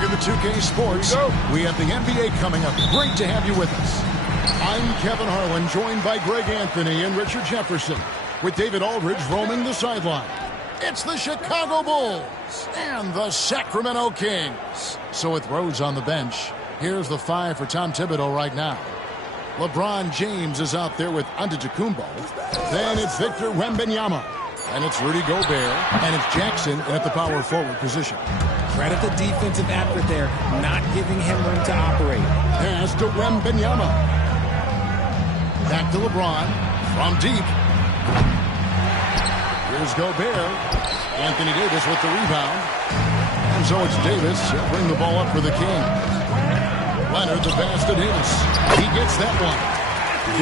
Welcome to 2K Sports. We have the NBA coming up. Great to have you with us. I'm Kevin Harlan, joined by Greg Anthony and Richard Jefferson, with David Aldridge roaming the sideline. It's the Chicago Bulls and the Sacramento Kings. So with Rose on the bench, here's the five for Tom Thibodeau right now. LeBron James is out there with Antetokounmpo. Then it's Victor Wembanyama. And it's Rudy Gobert. And it's Jackson at the power forward position. Credit the defensive effort there, not giving him room to operate. Pass to Wembanyama. Back to LeBron. From deep. Here's Gobert. Anthony Davis with the rebound. And so it's Davis. He'll bring the ball up for the Kings. Leonard, the pass to Davis. He gets that one.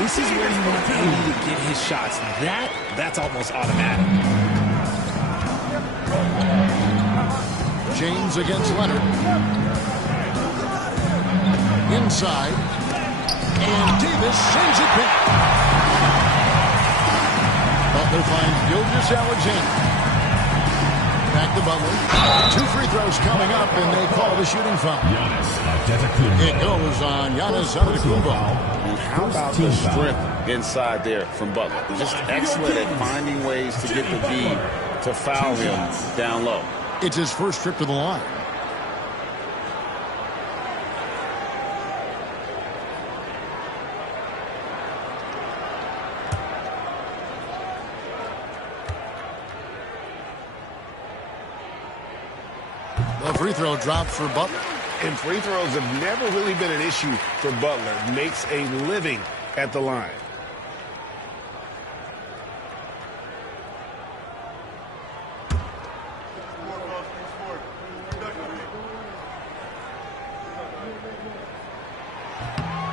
This is where you want AD to get his shots. That's almost automatic. James against Leonard. Inside. And Davis sends it back. Butler finds Gilgeous-Alexander. Back to Butler. 2 free throws coming up, and they call the shooting foul. It goes on Giannis Antetokounmpo. How about the strength inside there from Butler? Just excellent at finding ways to get the V to foul him down low. It's his first trip to the line. The free throw dropped for Butler. And free throws have never really been an issue for Butler. Makes a living at the line.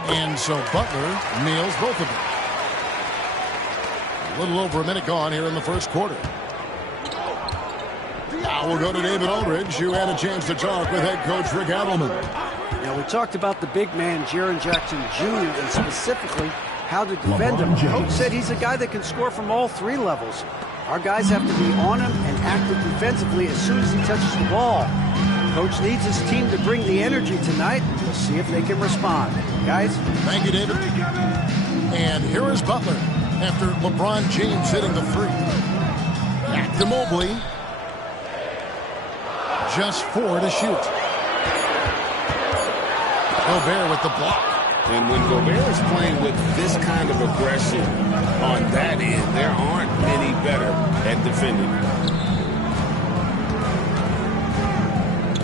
And so Butler nails both of them. A little over a minute gone here in the first quarter. Now we'll go to David Aldridge, who had a chance to talk with head coach Rick Adelman. Now, we talked about the big man, Jaren Jackson Jr., and specifically how to defend him. Coach said he's a guy that can score from all three levels. Our guys have to be on him and active defensively as soon as he touches the ball. Coach needs his team to bring the energy tonight. We'll see if they can respond. Guys? Thank you, David. And here is Butler after LeBron James hitting the three. Back to Mobley. Just 4 to shoot. Gobert with the block. And when Gobert is playing with this kind of aggression on that end, there aren't many better at defending.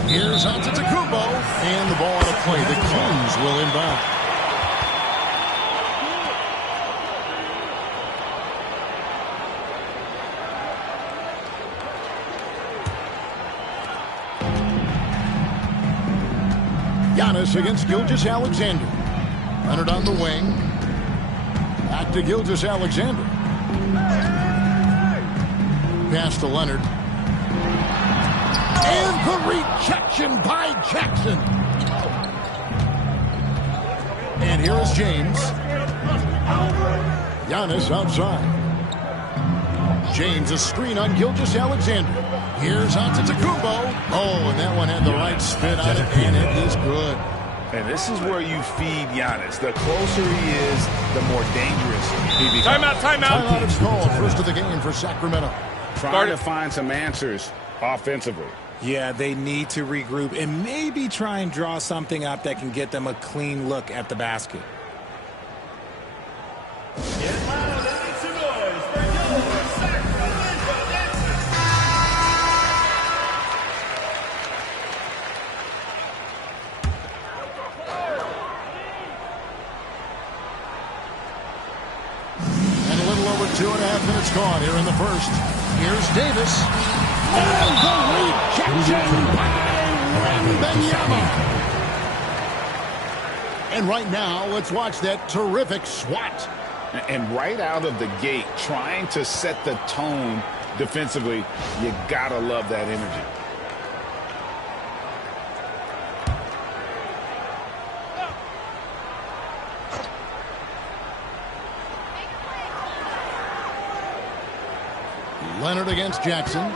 Here's Antetokounmpo, and the ball out of play. The Kings will inbound. Giannis against Gilgeous-Alexander. Leonard on the wing. Back to Gilgeous-Alexander. Pass to Leonard. And the rejection by Jackson. And here is James. Giannis outside. James a screen on Gilgeous-Alexander. Here's Antetokounmpo. Oh, and that one had the right spin on it, and it is good. And this is where you feed Giannis. The closer he is, the more dangerous he becomes. Timeout is called. First of the game for Sacramento. Trying to find some answers offensively. Yeah, they need to regroup and maybe try and draw something up that can get them a clean look at the basket. And a little over 2.5 minutes gone here in the first. Here's Davis. And the rejection by Wembanyama. And right now, let's watch that terrific swat. And right out of the gate, trying to set the tone defensively, you gotta love that energy. Leonard against Jackson.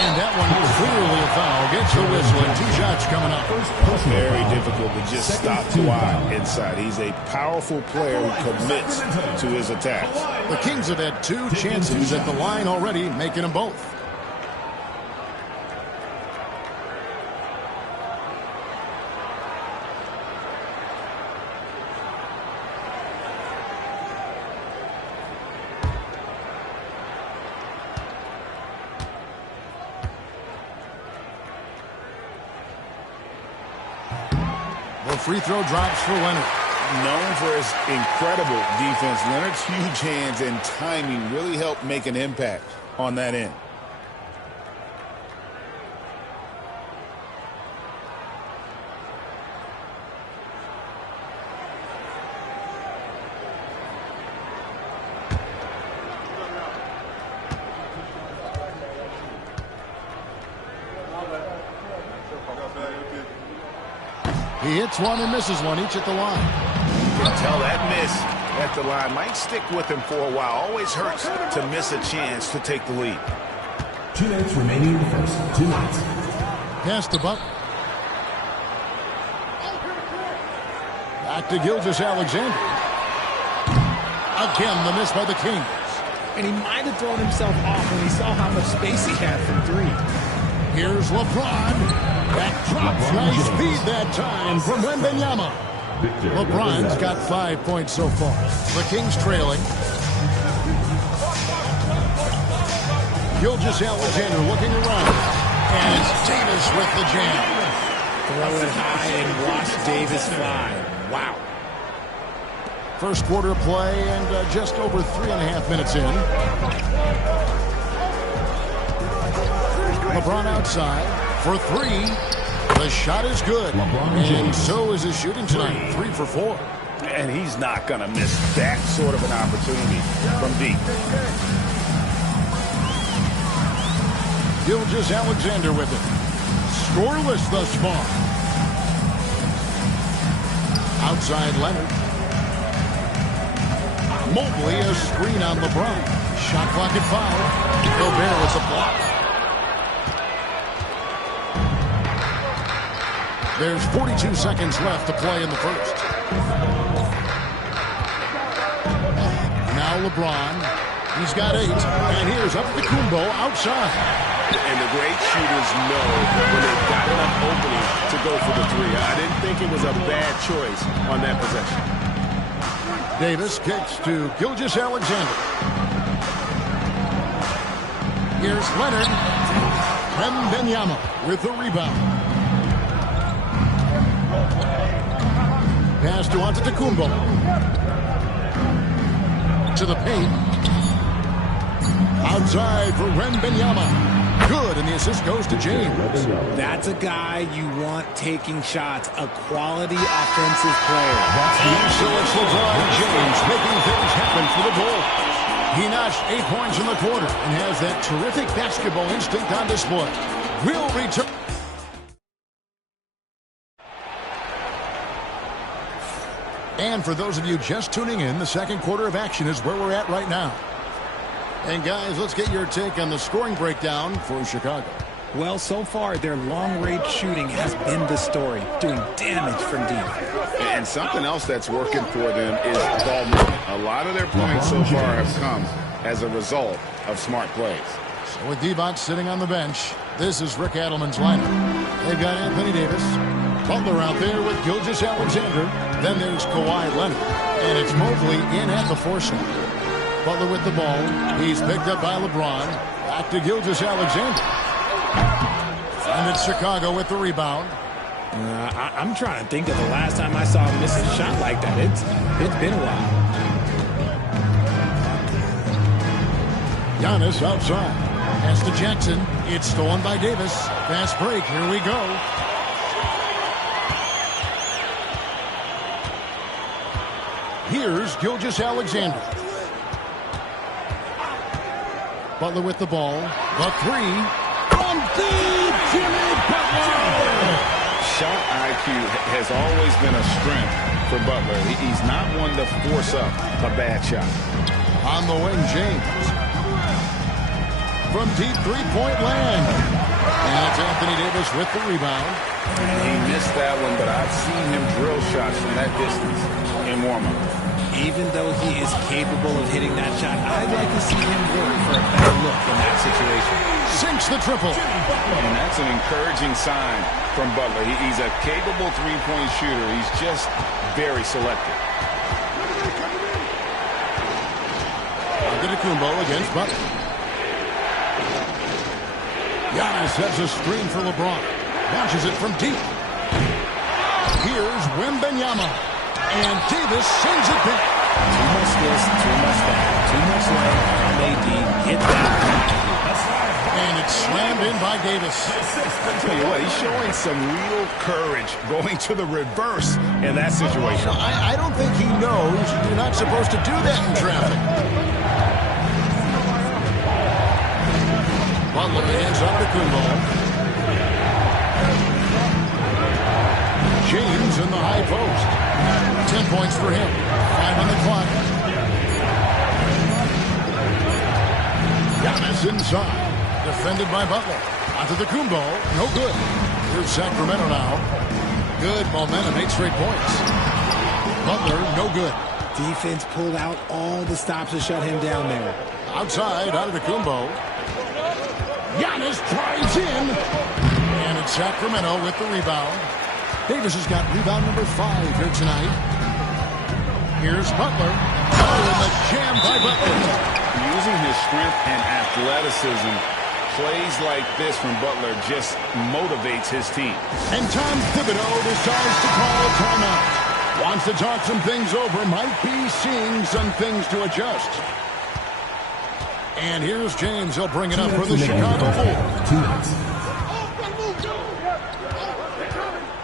And that one clearly a foul. Gets the whistle and 2 shots coming up. Very difficult to just stop Kawhi inside. He's a powerful player who commits to his attacks. The Kings have had 2 chances at the line already, making them both. Free throw drops for Leonard. Known for his incredible defense, Leonard's huge hands and timing really helped make an impact on that end. He hits one and misses one, each at the line. You can tell that miss at the line might stick with him for a while. Always hurts to miss a chance to take the lead. 2 minutes remaining in the first. 2 minutes. Pass to Butler. Back to Gilgeous-Alexander. Again, the miss by the Kings. And he might have thrown himself off when he saw how much space he had from 3. Here's LeBron. That drops. Nice feed that time from Wembanyama. LeBron's got 5 points so far. The Kings trailing. Gilgeous-Alexander looking around. And it's Davis with the jam. Throw it high and watch Davis fly. Wow. First quarter of play and just over 3.5 minutes in. LeBron outside for 3. The shot is good. And so is his shooting tonight. 3 for 4. And he's not going to miss that sort of an opportunity from deep. Gilgeous-Alexander with it. Scoreless thus far. Outside Leonard. Mobley, a screen on LeBron. Shot clock at 5. Gobert with the block. There's 42 seconds left to play in the first. Now LeBron. He's got 8. And here's Antetokounmpo outside. And the great shooters know when they've got enough opening to go for the 3. I didn't think it was a bad choice on that possession. Davis kicks to Gilgeous-Alexander. Here's Leonard. Wembanyama with the rebound. Pass to Antetokounmpo. To the paint. Outside for Wembanyama. Good, and the assist goes to James. That's a guy you want taking shots, a quality offensive player. So it's LeBron James making things happen for the Bulls. He notched 8 points in the quarter and has that terrific basketball instinct on display. Will return. And for those of you just tuning in, the second quarter of action is where we're at right now. And guys, let's get your take on the scoring breakdown for Chicago. Well, so far, their long-range shooting has been the story, doing damage from deep. And something else that's working for them is ball movement. A lot of their points so far have come as a result of smart plays. So with Divac sitting on the bench, this is Rick Adelman's lineup. They've got Anthony Davis, Butler out there with Gilgeous-Alexander. Then there's Kawhi Leonard. And it's Mobley in at the foursome. Butler with the ball. He's picked up by LeBron. Back to Gilgeous-Alexander. And it's Chicago with the rebound. I'm trying to think of the last time I saw him miss a shot like that. It's been a while. Giannis outside. Pass to Jackson. It's stolen by Davis. Fast break. Here we go. Here's Gilgeous-Alexander. Butler with the ball. The 3. From deep, Jimmy Butler! Shot IQ has always been a strength for Butler. He's not one to force up a bad shot. On the wing, James. From deep three-point land. And it's Anthony Davis with the rebound. He missed that one, but I've seen him drill shots from that distance in warm-up. Even though he is capable of hitting that shot, I'd like to see him work for a better look in that situation. Sinks the triple. And that's an encouraging sign from Butler. He's a capable three-point shooter. He's just very selective. Antetokounmpo against Butler. Giannis has a screen for LeBron. Launches it from deep. Here's Wembanyama. And Davis sends it back. Too much this, too much that. Too much length. MAD, hit that. And it's slammed in by Davis. I'll tell you what, he's showing some real courage going to the reverse in that situation. I don't think he knows you're not supposed to do that in traffic. Butler hands on to Kumbo. James in the high post. 10 points for him. 5 on the clock. Giannis inside. Defended by Butler. Antetokounmpo. No good. Here's Sacramento now. Good momentum. 8 straight points. Butler, no good. Defense pulled out all the stops to shut him down there. Outside, Antetokounmpo. Giannis drives in. And it's Sacramento with the rebound. Davis has got rebound number 5 here tonight. Here's Butler. Oh, and the jam by Butler. Using his strength and athleticism, plays like this from Butler just motivates his team. And Tom Thibodeau decides to call a timeout. Wants to talk some things over. Might be seeing some things to adjust. And here's James. He'll bring it up for the Chicago Bulls.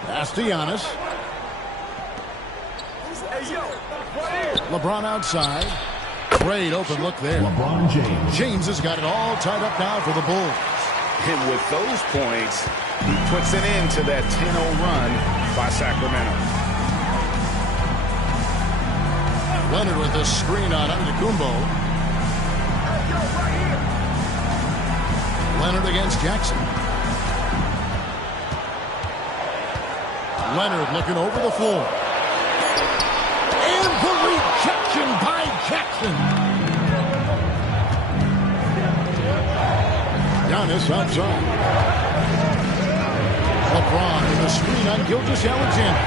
Pass to Giannis. LeBron outside. Great open look there. LeBron James. James has got it all tied up now for the Bulls. And with those points, he puts an end to that 10-0 run by Sacramento. Leonard with a screen on Antetokounmpo. Leonard against Jackson. Leonard looking over the floor. And the rejection by Jackson. Giannis outside. LeBron with a screen on Gilgeous-Alexander.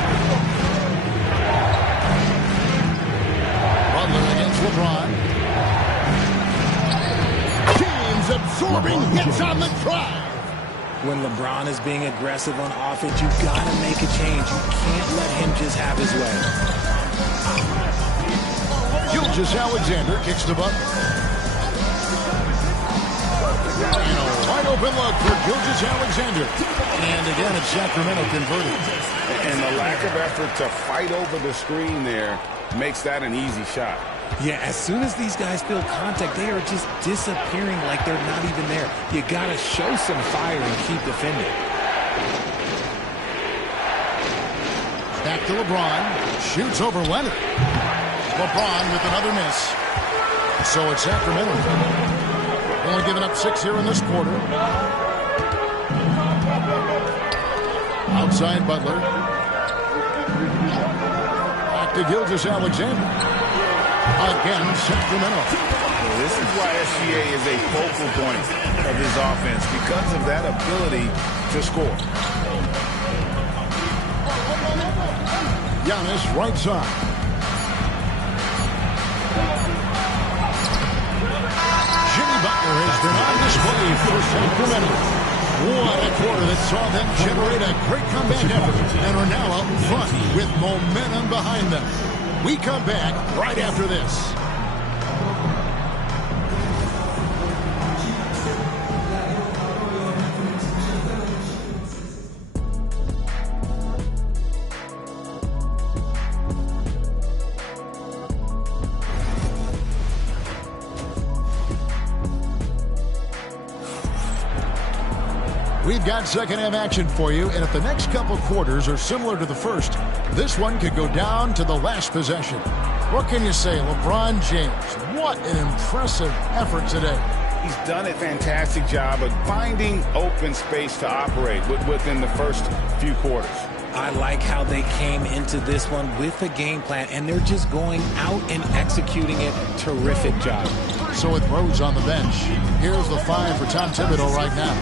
Butler against LeBron. James absorbing hits on the drive. When LeBron is being aggressive on offense, you got to make a change. You can't let him just have his way. Gilgeous-Alexander kicks the Butler. And a wide open look for Gilgeous-Alexander. And again, it's Sacramento converted. And the lack of effort to fight over the screen there makes that an easy shot. Yeah, as soon as these guys feel contact, they are just disappearing like they're not even there. You got to show some fire and keep defending. Back to LeBron. Shoots over Leonard. LeBron with another miss. So it's Sacramento. Only giving up 6 here in this quarter. Outside Butler. Back to Gilgeous-Alexander. Again, Sacramento. This is why SGA is a focal point of his offense, because of that ability to score. Giannis right side. Jimmy Butler has been on display for Sacramento. What a quarter that saw them generate a great comeback effort and are now out in front with momentum behind them. We come back right after this. We've got second-half action for you, and if the next couple quarters are similar to the first, this one could go down to the last possession. What can you say, LeBron James? What an impressive effort today. He's done a fantastic job of finding open space to operate within the first few quarters. I like how they came into this one with a game plan, and they're just going out and executing it. Terrific job. So with Rose on the bench, here's the 5 for Tom Thibodeau right now.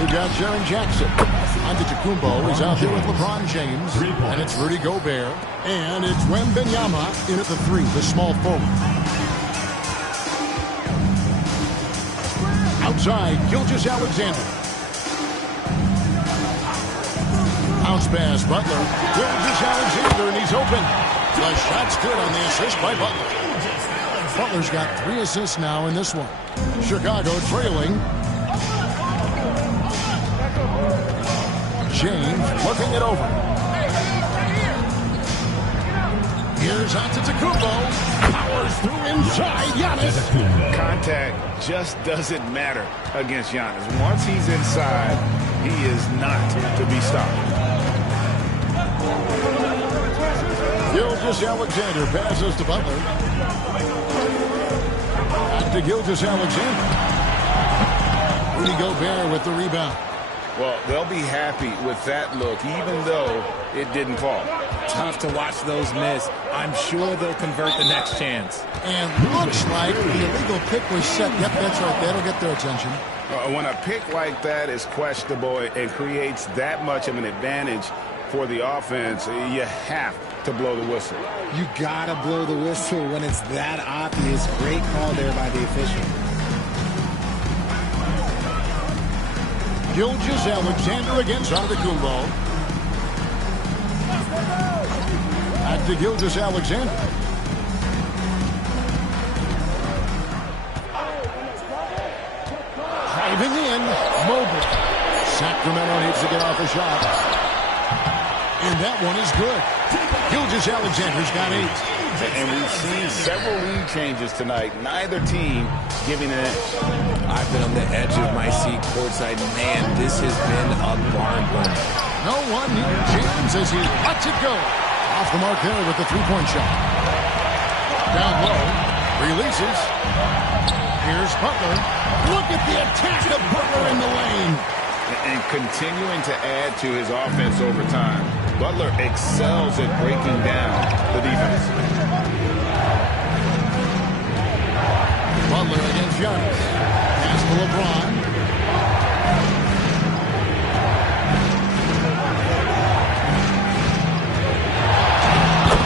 We've got Jaren Jackson. Antetokounmpo is out there with LeBron James. And it's Rudy Gobert. And it's Wembanyama in at the 3, the small forward. Outside, Gilgeous-Alexander. Bounce pass, Butler. Gilgeous-Alexander, and he's open. The shot's good on the assist by Butler. Butler's got 3 assists now in this one. Chicago trailing. James looking it over. Here's Antetokounmpo. Powers through inside. Giannis. Contact just doesn't matter against Giannis. Once he's inside, he is not to be stopped. Gilgeous-Alexander passes to Butler. Back to Gilgeous-Alexander. Rudy Gobert with the rebound. Well, they'll be happy with that look, even though it didn't fall. Tough to watch those miss. I'm sure they'll convert the next chance. And looks like the illegal pick was set. Yep, that's right. That'll get their attention. When a pick like that is questionable and creates that much of an advantage for the offense, you have to blow the whistle. You gotta blow the whistle when it's that obvious. Great call there by the official. Gilgeous-Alexander against Antetokounmpo. Back to Gilgeous-Alexander. Driving in, Mobley. Sacramento needs to get off a shot. And that one is good. Gilgeous-Alexander's got 8. And we've seen several lead changes tonight. Neither team giving an inch. I've been on the edge of my seat courtside. Man, this has been a barn burner. No one near James as he lets it go. Off the mark there with the 3-point shot. Down low. Releases. Here's Butler. Look at the attack of Butler in the lane. And continuing to add to his offense over time. Butler excels at breaking down the defense. Butler against Giannis. Pass to LeBron.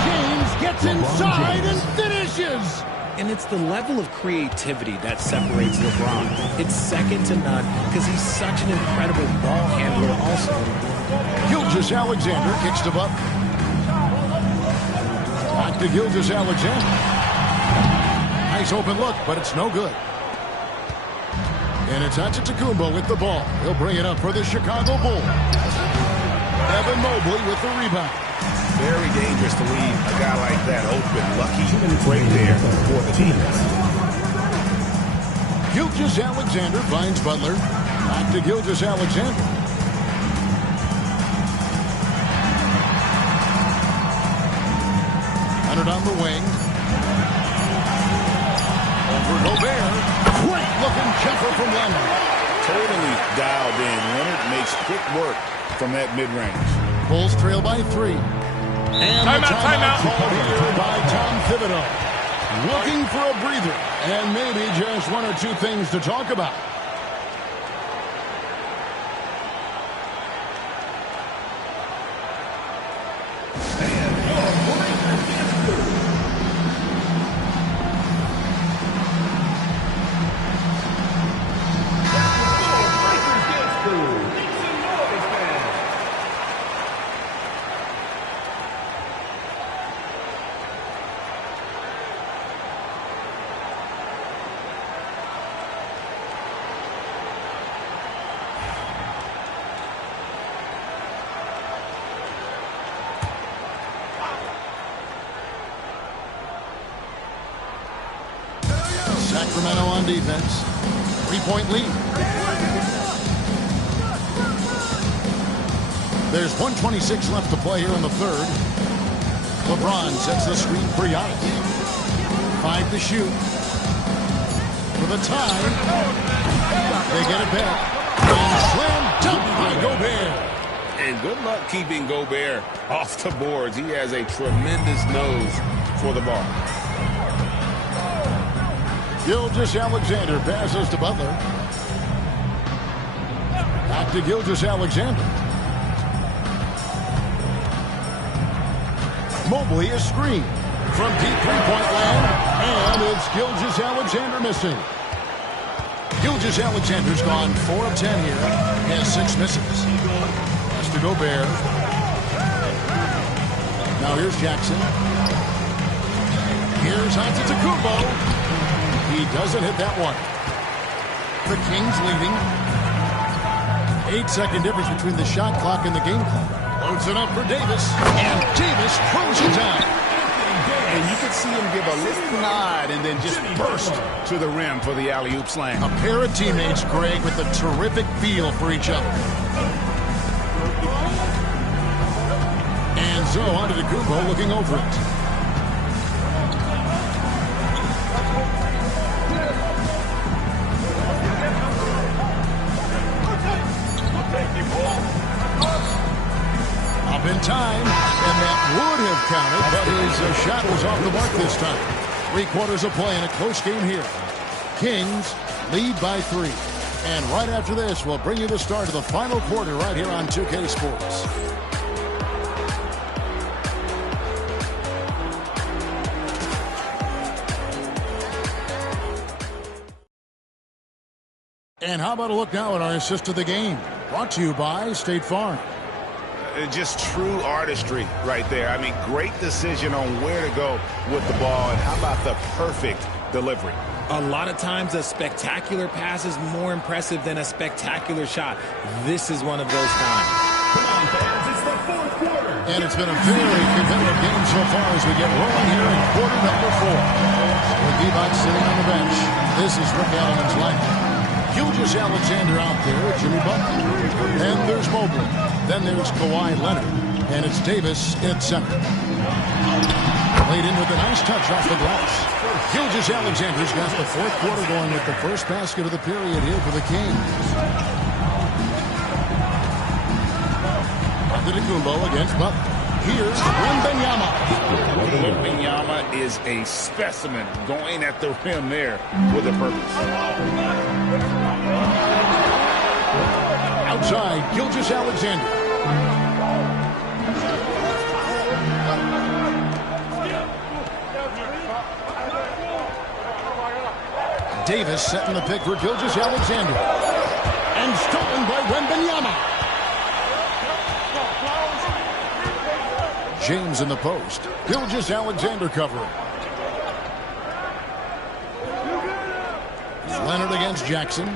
James gets inside and finishes. And it's the level of creativity that separates LeBron. It's second to none because he's such an incredible ball handler also. Gilgeous-Alexander kicks to Butler. Back to Gilgeous-Alexander. Nice open look, but it's no good. And it's Antetokounmpo with the ball. He'll bring it up for the Chicago Bulls. Evan Mobley with the rebound. Very dangerous to leave a guy like that open. Lucky right there for the team. Gilgeous-Alexander finds Butler. Back to Gilgeous-Alexander. Leonard on the wing. Over Gobert. Great looking jumper from Leonard. Totally dialed in. Leonard makes quick work from that mid-range. Bulls trail by 3. And timeout called here by Tom Thibodeau. Looking for a breather and maybe just one or two things to talk about. Sacramento on defense. 3-point lead. There's 1:26 left to play here in the third. LeBron sets the screen for Giannis. 5 to shoot. For the tie. They get it back. And slam dunk by Gobert. And good luck keeping Gobert off the boards. He has a tremendous nose for the ball. Gilgeous-Alexander passes to Butler. Back to Gilgeous-Alexander. Mobley is screened from deep three-point land, and it's Gilgeous-Alexander missing. Gilgeous-Alexander's gone 4 of 10 here. He has 6 misses. Pass to Gobert. Now here's Jackson. Here's Antetokounmpo. He doesn't hit that one. The Kings leading. 8-second difference between the shot clock and the game clock. Loads it up for Davis. And Davis throws it down. And you can see him give a little nod and then just burst to the rim for the alley-oop slam. A pair of teammates, Greg, with a terrific feel for each other. And so Antetokounmpo looking over it. Up in time, and that would have counted, but his shot was off the mark this time. 3/4 of play in a close game here. Kings lead by 3. And right after this, we'll bring you the start of the final quarter right here on 2K Sports. And how about a look now at our assist of the game? Brought to you by State Farm. Just true artistry right there. I mean, great decision on where to go with the ball. And how about the perfect delivery? A lot of times a spectacular pass is more impressive than a spectacular shot. This is one of those times. And it's been a very competitive game so far as we get rolling here in quarter number 4. With D-Box sitting on the bench, this is Rick Allen's lineup. Gilgeous-Alexander out there, Jimmy Butler. And there's Mobley. Then there's Kawhi Leonard. And it's Davis in center. Laid in with a nice touch off the glass. Gilgeous-Alexander's got the fourth quarter going with the first basket of the period here for the Kings. Antetokounmpo against Butler. Here's Wembanyama. Wembanyama is a specimen going at the rim there with a purpose. Outside, Gilgeous-Alexander. Davis setting the pick for Gilgeous-Alexander. And stolen by Wembanyama. James in the post. Gilgeous-Alexander covering. Leonard against Jackson.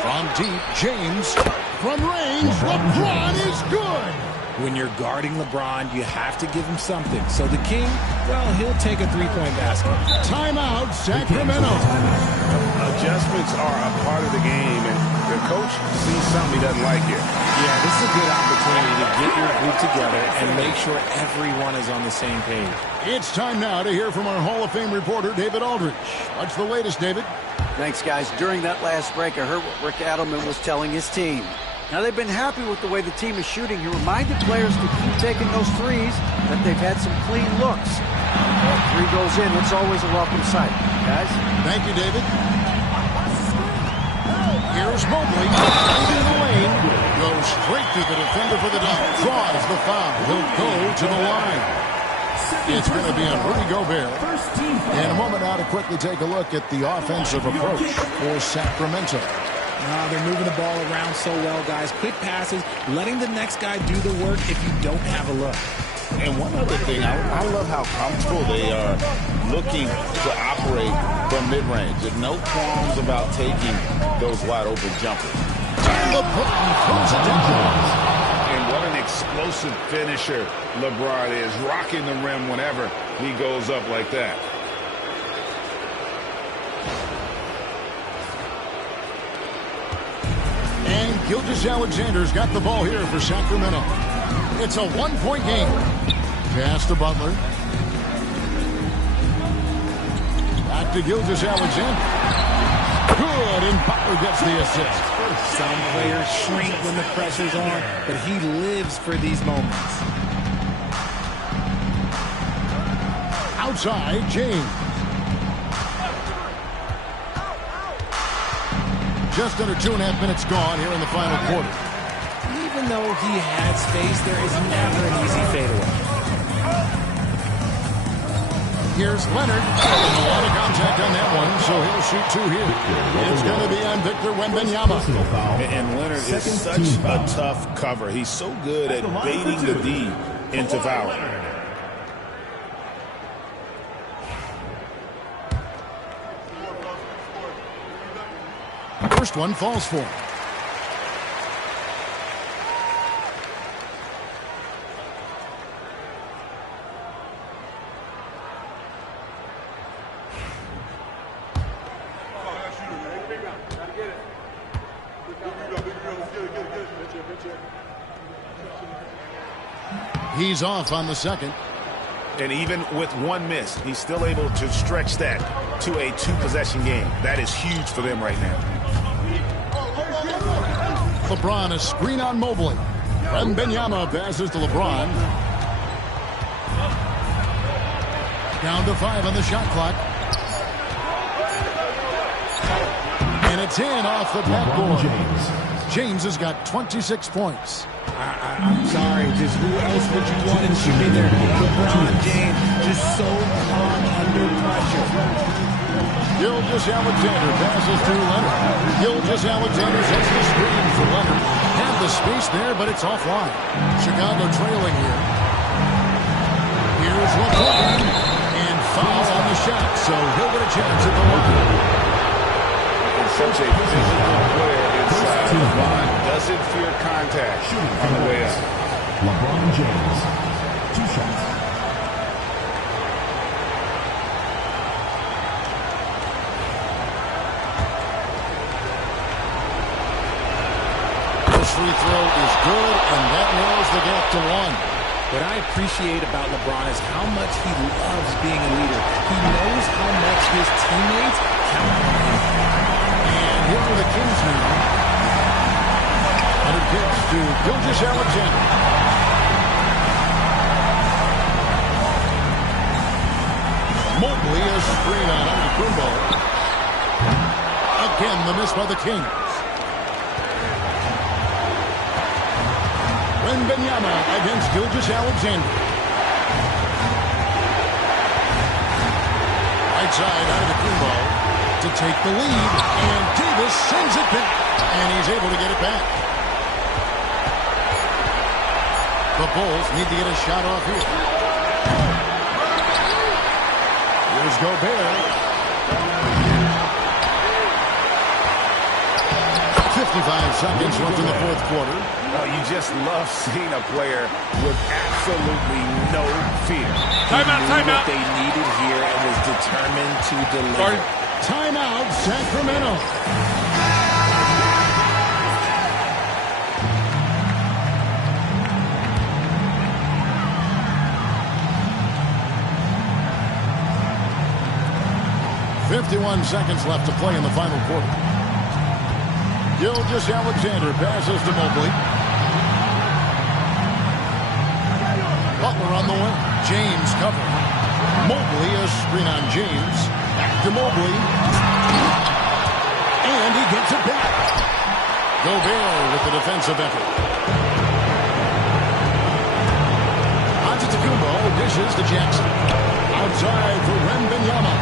From deep, James. From range, LeBron is good. When you're guarding LeBron, you have to give him something. So the King, well, he'll take a three-point basket. Timeout, Sacramento. Adjustments are a part of the game, and the coach sees something he doesn't like here. Yeah, this is a good opportunity to get your group together and make sure everyone is on the same page. It's time now to hear from our Hall of Fame reporter, David Aldridge. What's the latest, David? Thanks, guys. During that last break, I heard what Rick Adelman was telling his team. Now, they've been happy with the way the team is shooting. He reminded players to keep taking those threes, that they've had some clean looks. Three goes in, it's always a welcome sight. Guys? Thank you, David. Here's Mobley. In the lane. Goes straight to the defender for the dunk. Draws the foul. He'll go to the line. It's going to be on Rudy Gobert. In a moment now to quickly take a look at the offensive approach for Sacramento. They're moving the ball around so well, guys. Quick passes, letting the next guy do the work if you don't have a look. And one other thing, I love how comfortable they are looking to operate from mid-range. There's no qualms about taking those wide-open jumpers. LeBron throws it down. And what an explosive finisher LeBron is, rocking the rim whenever he goes up like that. And Gilgeous-Alexander's got the ball here for Sacramento. It's a one-point game. Pass to Butler. Back to Gilgeous-Alexander. Good, and Butler gets the assist. Some players shrink when the pressure's on, but he lives for these moments. Outside, James. Just under 2.5 minutes gone here in the final quarter. Even though he had space, there is never an easy fadeaway. Here's Leonard. A lot of contact on that one, so he'll shoot two here. It's going to be on Victor Wembanyama. And Leonard is such a tough cover. He's so good at baiting the D into fouling. First one falls for him. He's off on the second. And even with one miss, he's still able to stretch that to a two-possession game. That is huge for them right now. LeBron, a screen on Mobley. Wembanyama passes to LeBron. Down to 5 on the shot clock. And it's in off the backboard. James has got 26 points. I'm sorry, just who else would you want to shoot me there? LeBron James, just so calm under pressure. Gilgeous-Alexander passes to Leonard. Gilgeous-Alexander sets the screen for Leonard. Had the space there, but it's offline. Chicago trailing here. Here's LeBron. And foul on the shot, so he'll get a chance at the line. And such a physical player inside. LeBron doesn't fear contact on the way up. LeBron James, 2 shots. Free throw is good, and that narrows the gap to 1. What I appreciate about LeBron is how much he loves being a leader. He knows how much his teammates count on him. And here are the Kings now. 100 kicks to Gilgeous-Alexander. Mobley, a screen on Antetokounmpo. Again, the miss by the Kings. Wembanyama against Gilgeous-Alexander. Right side, Antetokounmpo to take the lead. And Davis sends it back. And he's able to get it back. The Bulls need to get a shot off here. Here's Gobert. 55 seconds left in the fourth quarter. Oh, you just love seeing a player with absolutely no fear. Timeout, timeout. They needed here and was determined to deliver. Timeout, Sacramento. .51 seconds left to play in the final quarter. Gilgeous-Alexander passes to Mobley. Butler on the wing. James covering. Mobley, a screen on James. Back to Mobley. And he gets it back. Gobert with the defensive effort. Antetokounmpo dishes to Jackson. Outside for Wembanyama.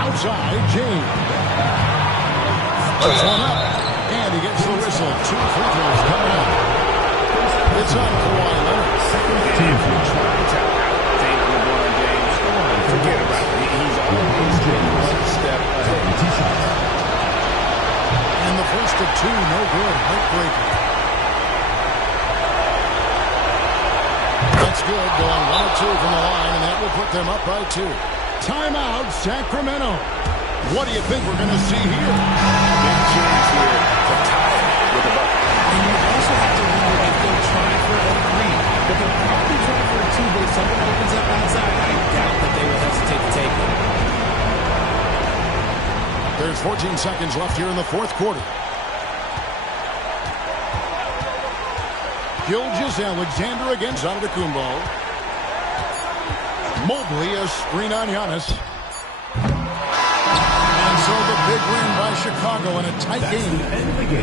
Outside, James. Puts one up. And he gets the whistle. 2 free throws coming up. It's on Kawhi Leonard. If you're trying to outthink LeBron James, forget about it. He's always one step ahead. And the first of 2, no good. Heartbreaker. That's good. Going 1 of 2 from the line, and that will put them up by 2. Timeout, Sacramento. What do you think we're going to see here? Big chance here to tie it with a bucket. And you also have to wonder if they'll try for a 3. But they'll probably try for a 2, but if someone opens up outside, I doubt that they will hesitate to take it. There's 14 seconds left here in the fourth quarter. Gilgeous-Alexander against Antetokounmpo. Mobley, a screen on Giannis. And so the big win by Chicago in a tight game.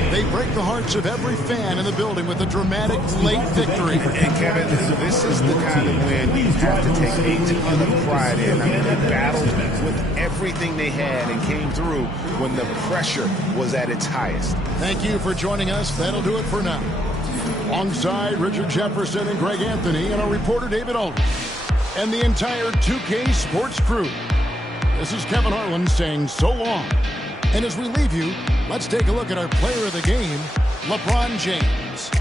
They break the hearts of every fan in the building with a dramatic late victory. And Kevin, this is the kind of win you have to take a ton of pride in. I mean, they battled with everything they had and came through when the pressure was at its highest. Thank you for joining us. That'll do it for now. Alongside Richard Jefferson and Greg Anthony and our reporter David Aldridge and the entire 2K Sports crew. This is Kevin Harlan saying so long. And as we leave you, let's take a look at our player of the game, LeBron James.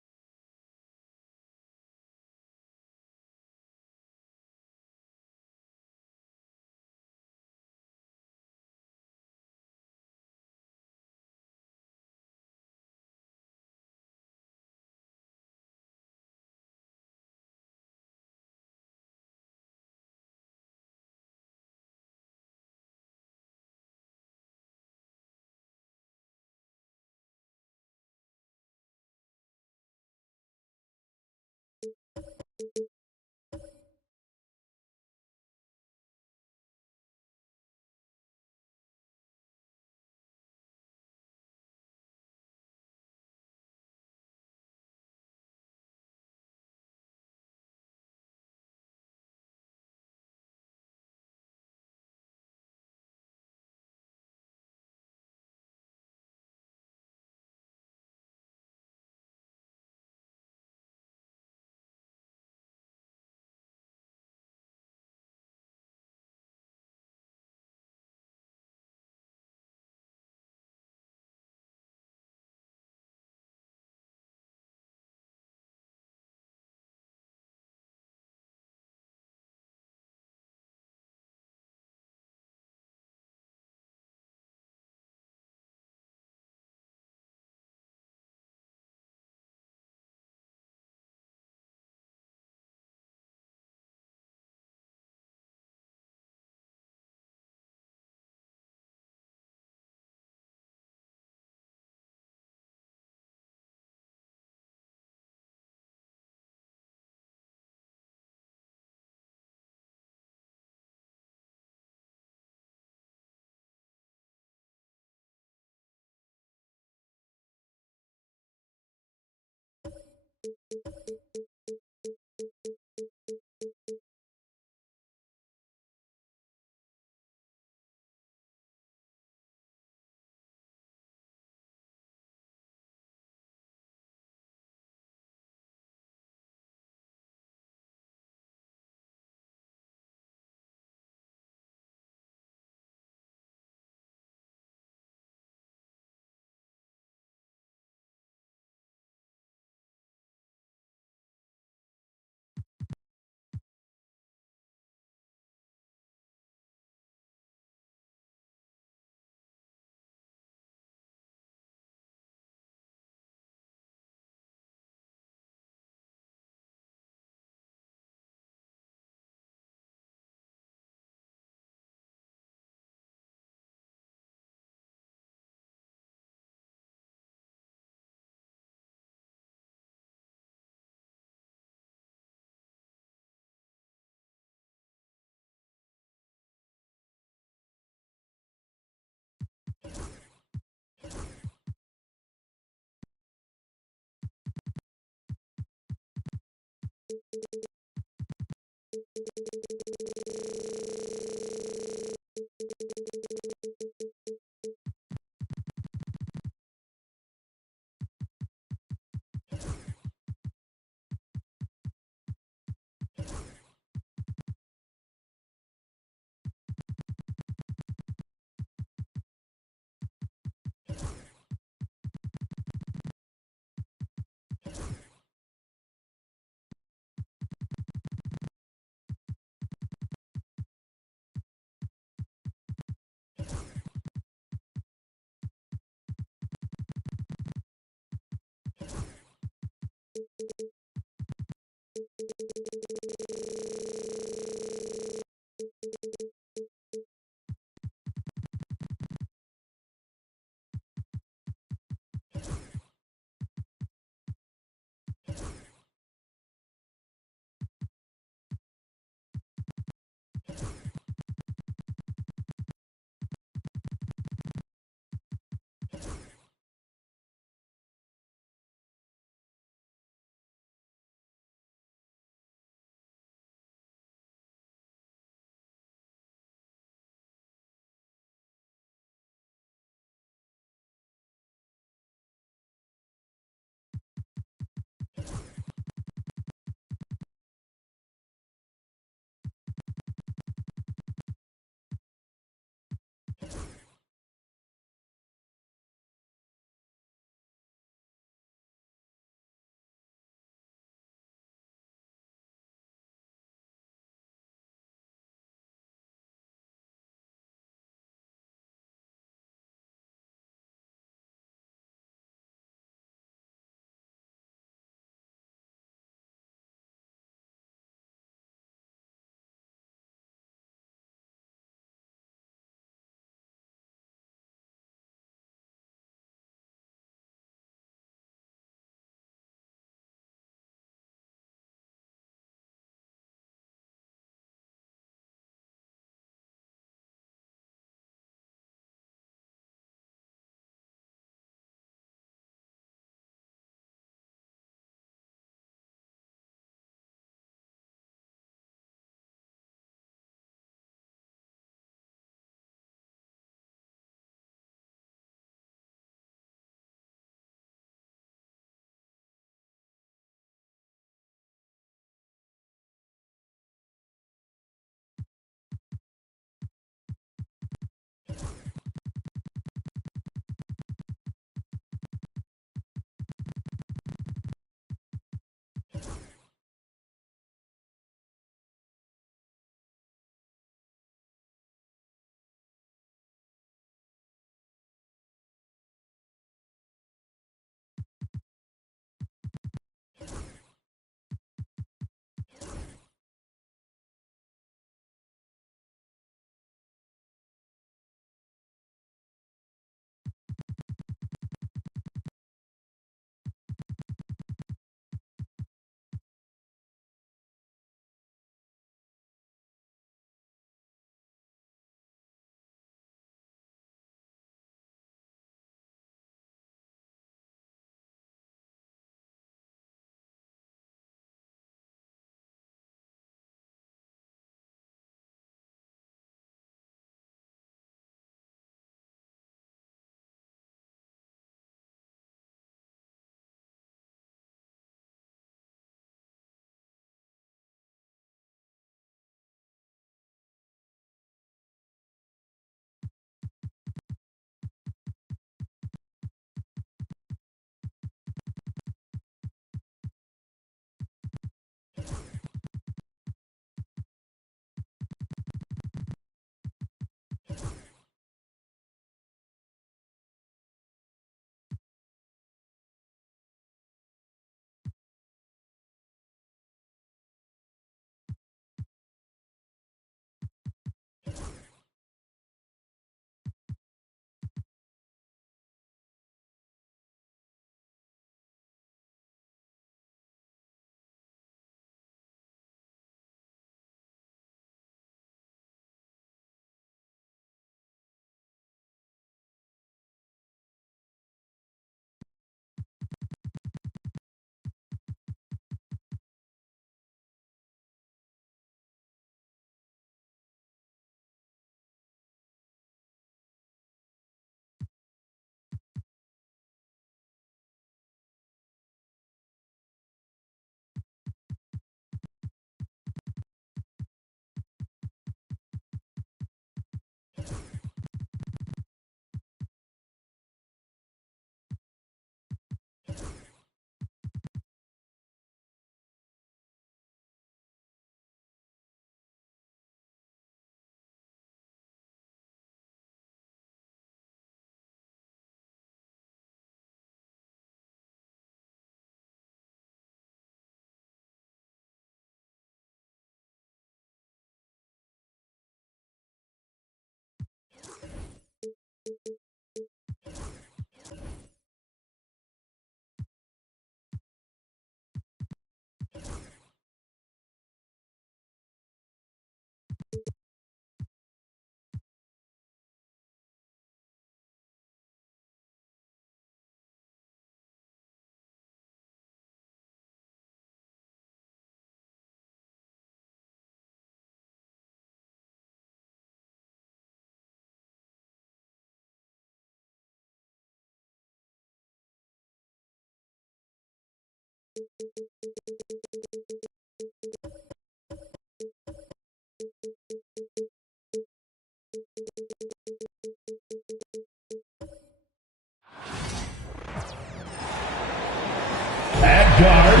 At guard,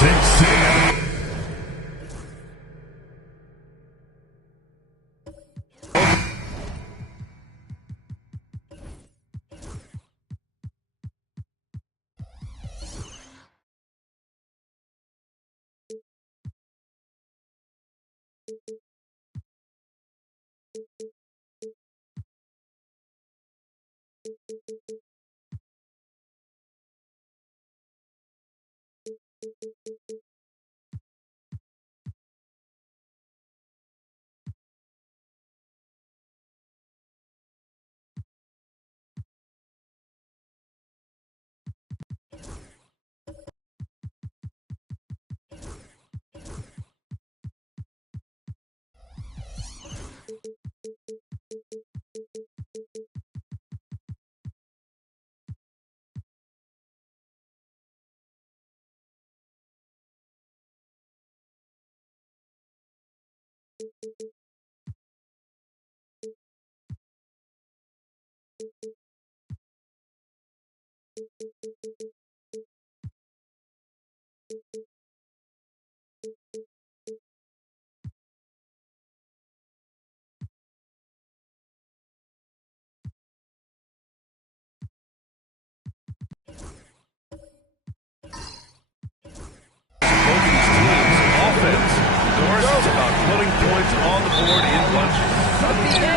6'8".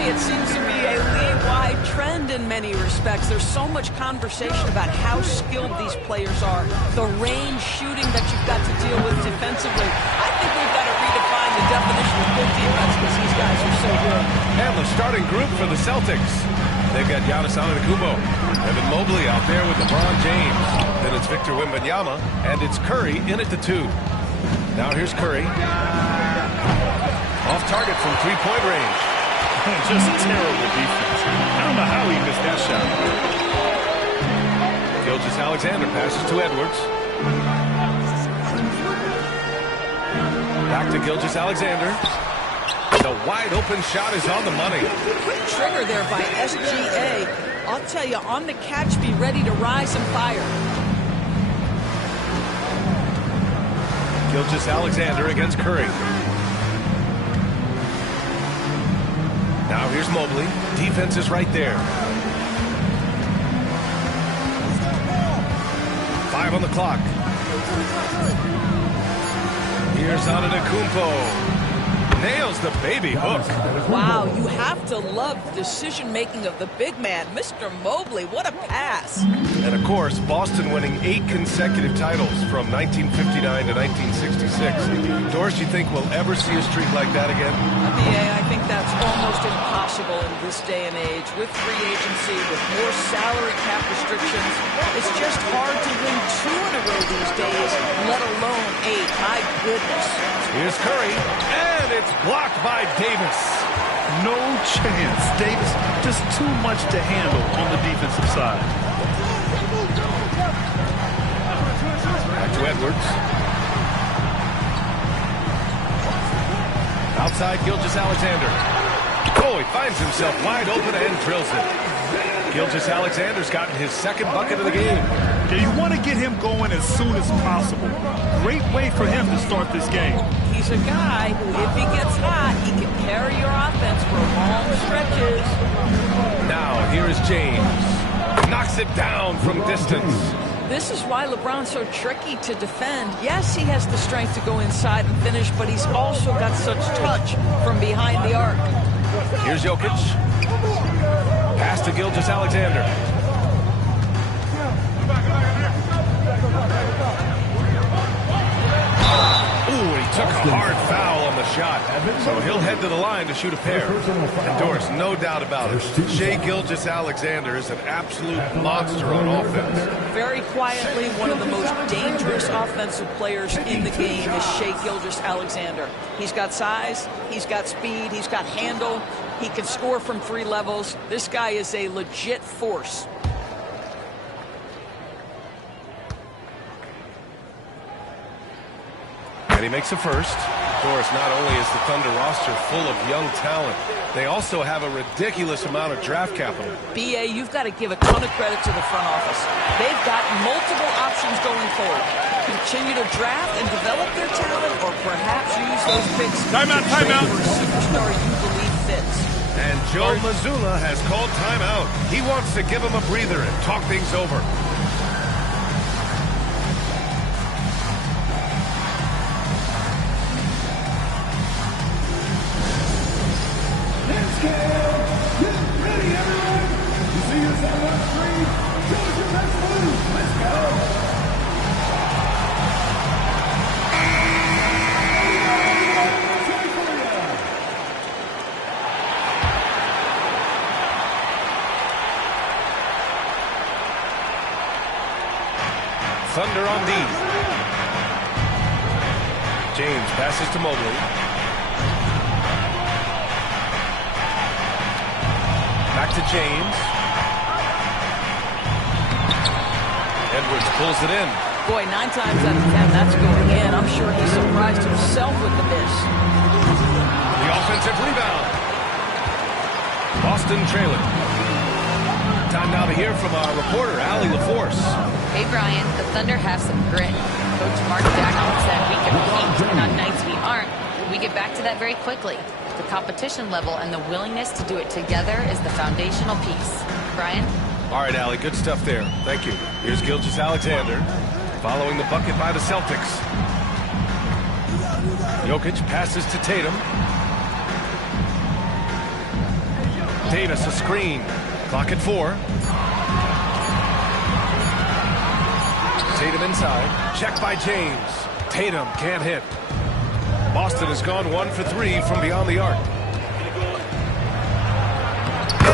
It seems to be a league-wide trend in many respects. There's so much conversation about how skilled these players are, the range shooting that you've got to deal with defensively. I think we've got to redefine the definition of good defense because these guys are so good. And the starting group for the Celtics. They've got Giannis Antetokounmpo, Evan Mobley out there with LeBron James. Then it's Victor Wembanyama, and it's Curry in at the 2. Now here's Curry. Off target from three-point range. Just a terrible defense. I don't know how he missed that shot. Gilgeous-Alexander passes to Edwards. Back to Gilgeous-Alexander. The wide-open shot is on the money. Quick trigger there by SGA. I'll tell you, on the catch, be ready to rise and fire. Gilgeous-Alexander against Curry. Now here's Mobley. Defense is right there. 5 on the clock. Here's Antetokounmpo. Nails the baby hook. Wow, you have to love the decision-making of the big man. Mr. Mobley, what a pass. And of course, Boston winning 8 consecutive titles from 1959 to 1966. Doris, you think we'll ever see a streak like that again? Yeah, I think that's almost impossible in this day and age. With free agency, with more salary cap restrictions, it's just hard to win 2 in a row these days, let alone 8. My goodness. Here's Curry, and it's blocked by Davis. No chance. Davis, just too much to handle on the defensive side. Back to Edwards. Outside Gilgeous-Alexander. Oh, he finds himself wide open and drills it. Gilgeous-Alexander's gotten his second bucket of the game. Yeah, you want to get him going as soon as possible. Great way for him to start this game. He's a guy who, if he gets hot, he can carry your offense for long stretches. Now, here is James. Knocks it down from distance. This is why LeBron's so tricky to defend. Yes, he has the strength to go inside and finish, but he's also got such touch from behind the arc. Here's Jokic. Pass to Gilgeous-Alexander. Ooh, he took a hard foul on the shot. So he'll head to the line to shoot a pair. And Doris, no doubt about it, Shai Gilgeous-Alexander is an absolute monster on offense. Very quietly, one of the most dangerous offensive players in the game is Shai Gilgeous-Alexander. He's got size, he's got speed, he's got handle, he can score from 3 levels. This guy is a legit force. BA makes a first. Of course, not only is the Thunder roster full of young talent, they also have a ridiculous amount of draft capital. BA, you've got to give a ton of credit to the front office. They've got multiple options going forward. Continue to draft and develop their talent, or perhaps use those picks to trade for a superstar you believe fits. And Joe Mazzulla has called timeout. He wants to give him a breather and talk things over. Thunder on D. James passes to Mobley. Back to James. Edwards pulls it in. Boy, 9 times out of 10, that's going in. I'm sure he surprised himself with the miss. The offensive rebound. Boston trailing. Time now to hear from our reporter, Allie LaForce. Hey, Brian, the Thunder have some grit. Coach Mark Jackson said we can compete, and on nights we aren't, we get back to that very quickly. The competition level and the willingness to do it together is the foundational piece. Brian? All right, Allie, good stuff there. Thank you. Here's Gilgeous-Alexander following the bucket by the Celtics. Jokic passes to Tatum. Davis a screen. Clock at 4. Tatum inside. Check by James. Tatum can't hit. Boston has gone 1 for 3 from beyond the arc.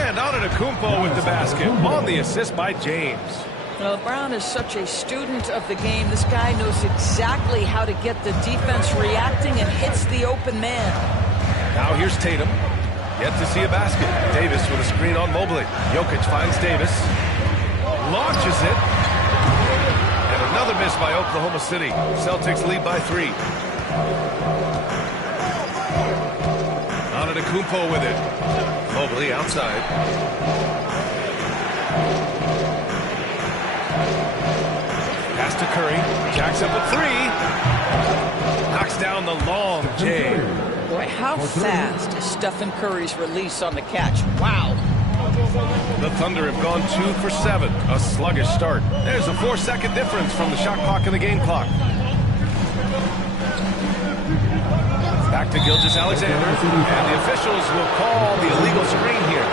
And Antetokounmpo with the basket on the assist by James. Well, Brown is such a student of the game. This guy knows exactly how to get the defense reacting and hits the open man. Now here's Tatum. Yet to see a basket. Davis with a screen on Mobley. Jokic finds Davis. Launches it. And another miss by Oklahoma City. Celtics lead by 3. Antetokounmpo with it. Mobley outside. Pass to Curry. Jacks up a 3. Knocks down the long J. Boy, how fast is Stephen Curry's release on the catch? Wow. The Thunder have gone 2 for 7. A sluggish start. There's a 4-second difference from the shot clock and the game clock. Back to Gilgeous-Alexander. And the officials will call the illegal screen here.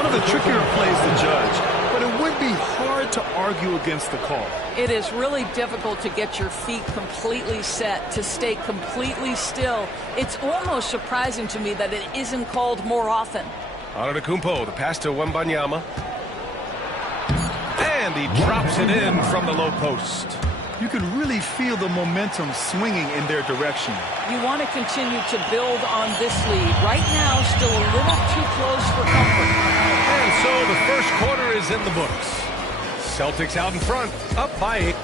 One of the trickier plays to judge, but it would be hard to argue against the call. It is really difficult to get your feet completely set, to stay completely still. It's almost surprising to me that it isn't called more often. Antetokounmpo, the pass to Wembanyama. And he drops it in from the low post. You can really feel the momentum swinging in their direction. You want to continue to build on this lead. Right now, still a little too close for comfort. And so the first quarter is in the books. Celtics out in front, up by 8.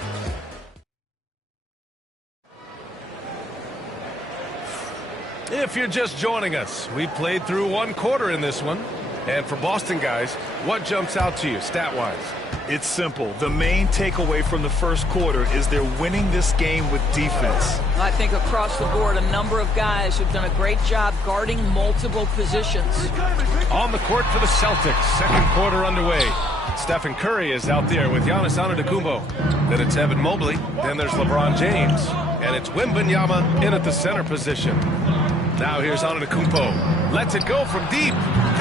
If you're just joining us, we played through 1 quarter in this one. And for Boston guys, what jumps out to you stat-wise? It's simple. The main takeaway from the first quarter is they're winning this game with defense. I think across the board, a number of guys who've done a great job guarding multiple positions. On the court for the Celtics, second quarter underway. Stephen Curry is out there with Giannis Antetokounmpo. Then it's Evan Mobley. Then there's LeBron James. And it's Wembanyama in at the center position. Now here's Antetokounmpo. Lets it go from deep.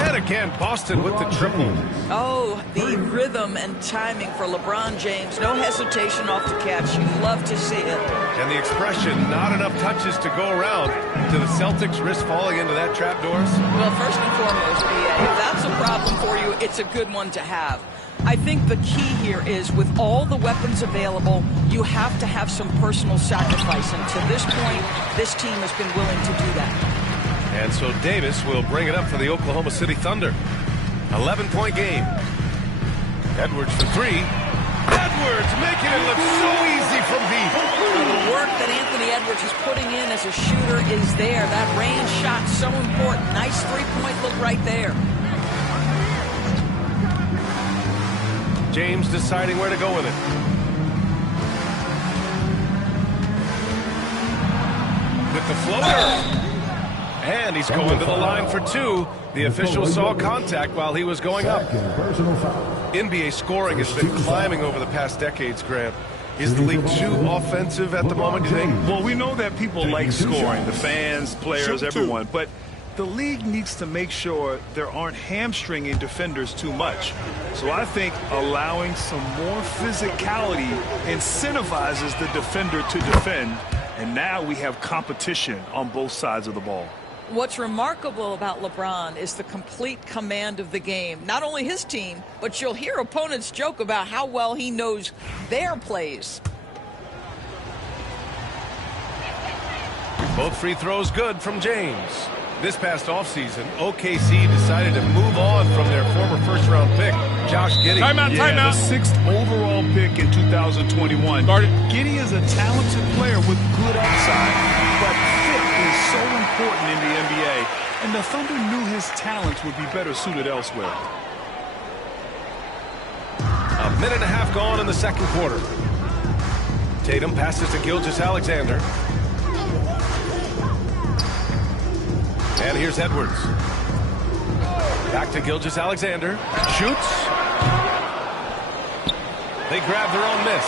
And again, Boston with the triple. Oh, the rhythm and timing for LeBron James. No hesitation off the catch. You love to see it. And the expression, not enough touches to go around. Do the Celtics risk falling into that trap, Doris? Well, first and foremost, BA, if that's a problem for you, it's a good one to have. I think the key here is with all the weapons available, you have to have some personal sacrifice. And to this point, this team has been willing to do that. And so Davis will bring it up for the Oklahoma City Thunder. 11-point game. Edwards for 3. Edwards making it look so easy from deep. The work that Anthony Edwards is putting in as a shooter is there. That range shot so important. Nice three-point look right there. James deciding where to go with it. With the floater. And he's going to the line for two. The official saw contact while he was going up. NBA scoring has been climbing over the past decades, Grant. Is the league too offensive at the moment, you think? Well, we know that people like scoring, the fans, players, everyone, but the league needs to make sure there aren't hamstringing defenders too much. So I think allowing some more physicality incentivizes the defender to defend, and now we have competition on both sides of the ball. What's remarkable about LeBron is the complete command of the game. Not only his team, but you'll hear opponents joke about how well he knows their plays. Both free throws good from James. This past offseason, OKC decided to move on from their former first-round pick, Josh Giddey. Timeout. The 6th overall pick in 2021. Giddey is a talented player with good upside, but fit is so important in the NBA, and the Thunder knew his talents would be better suited elsewhere. A minute and a half gone in the second quarter. Tatum passes to Gilgeous-Alexander. And here's Edwards. Back to Gilgeous-Alexander. Shoots. They grab their own miss.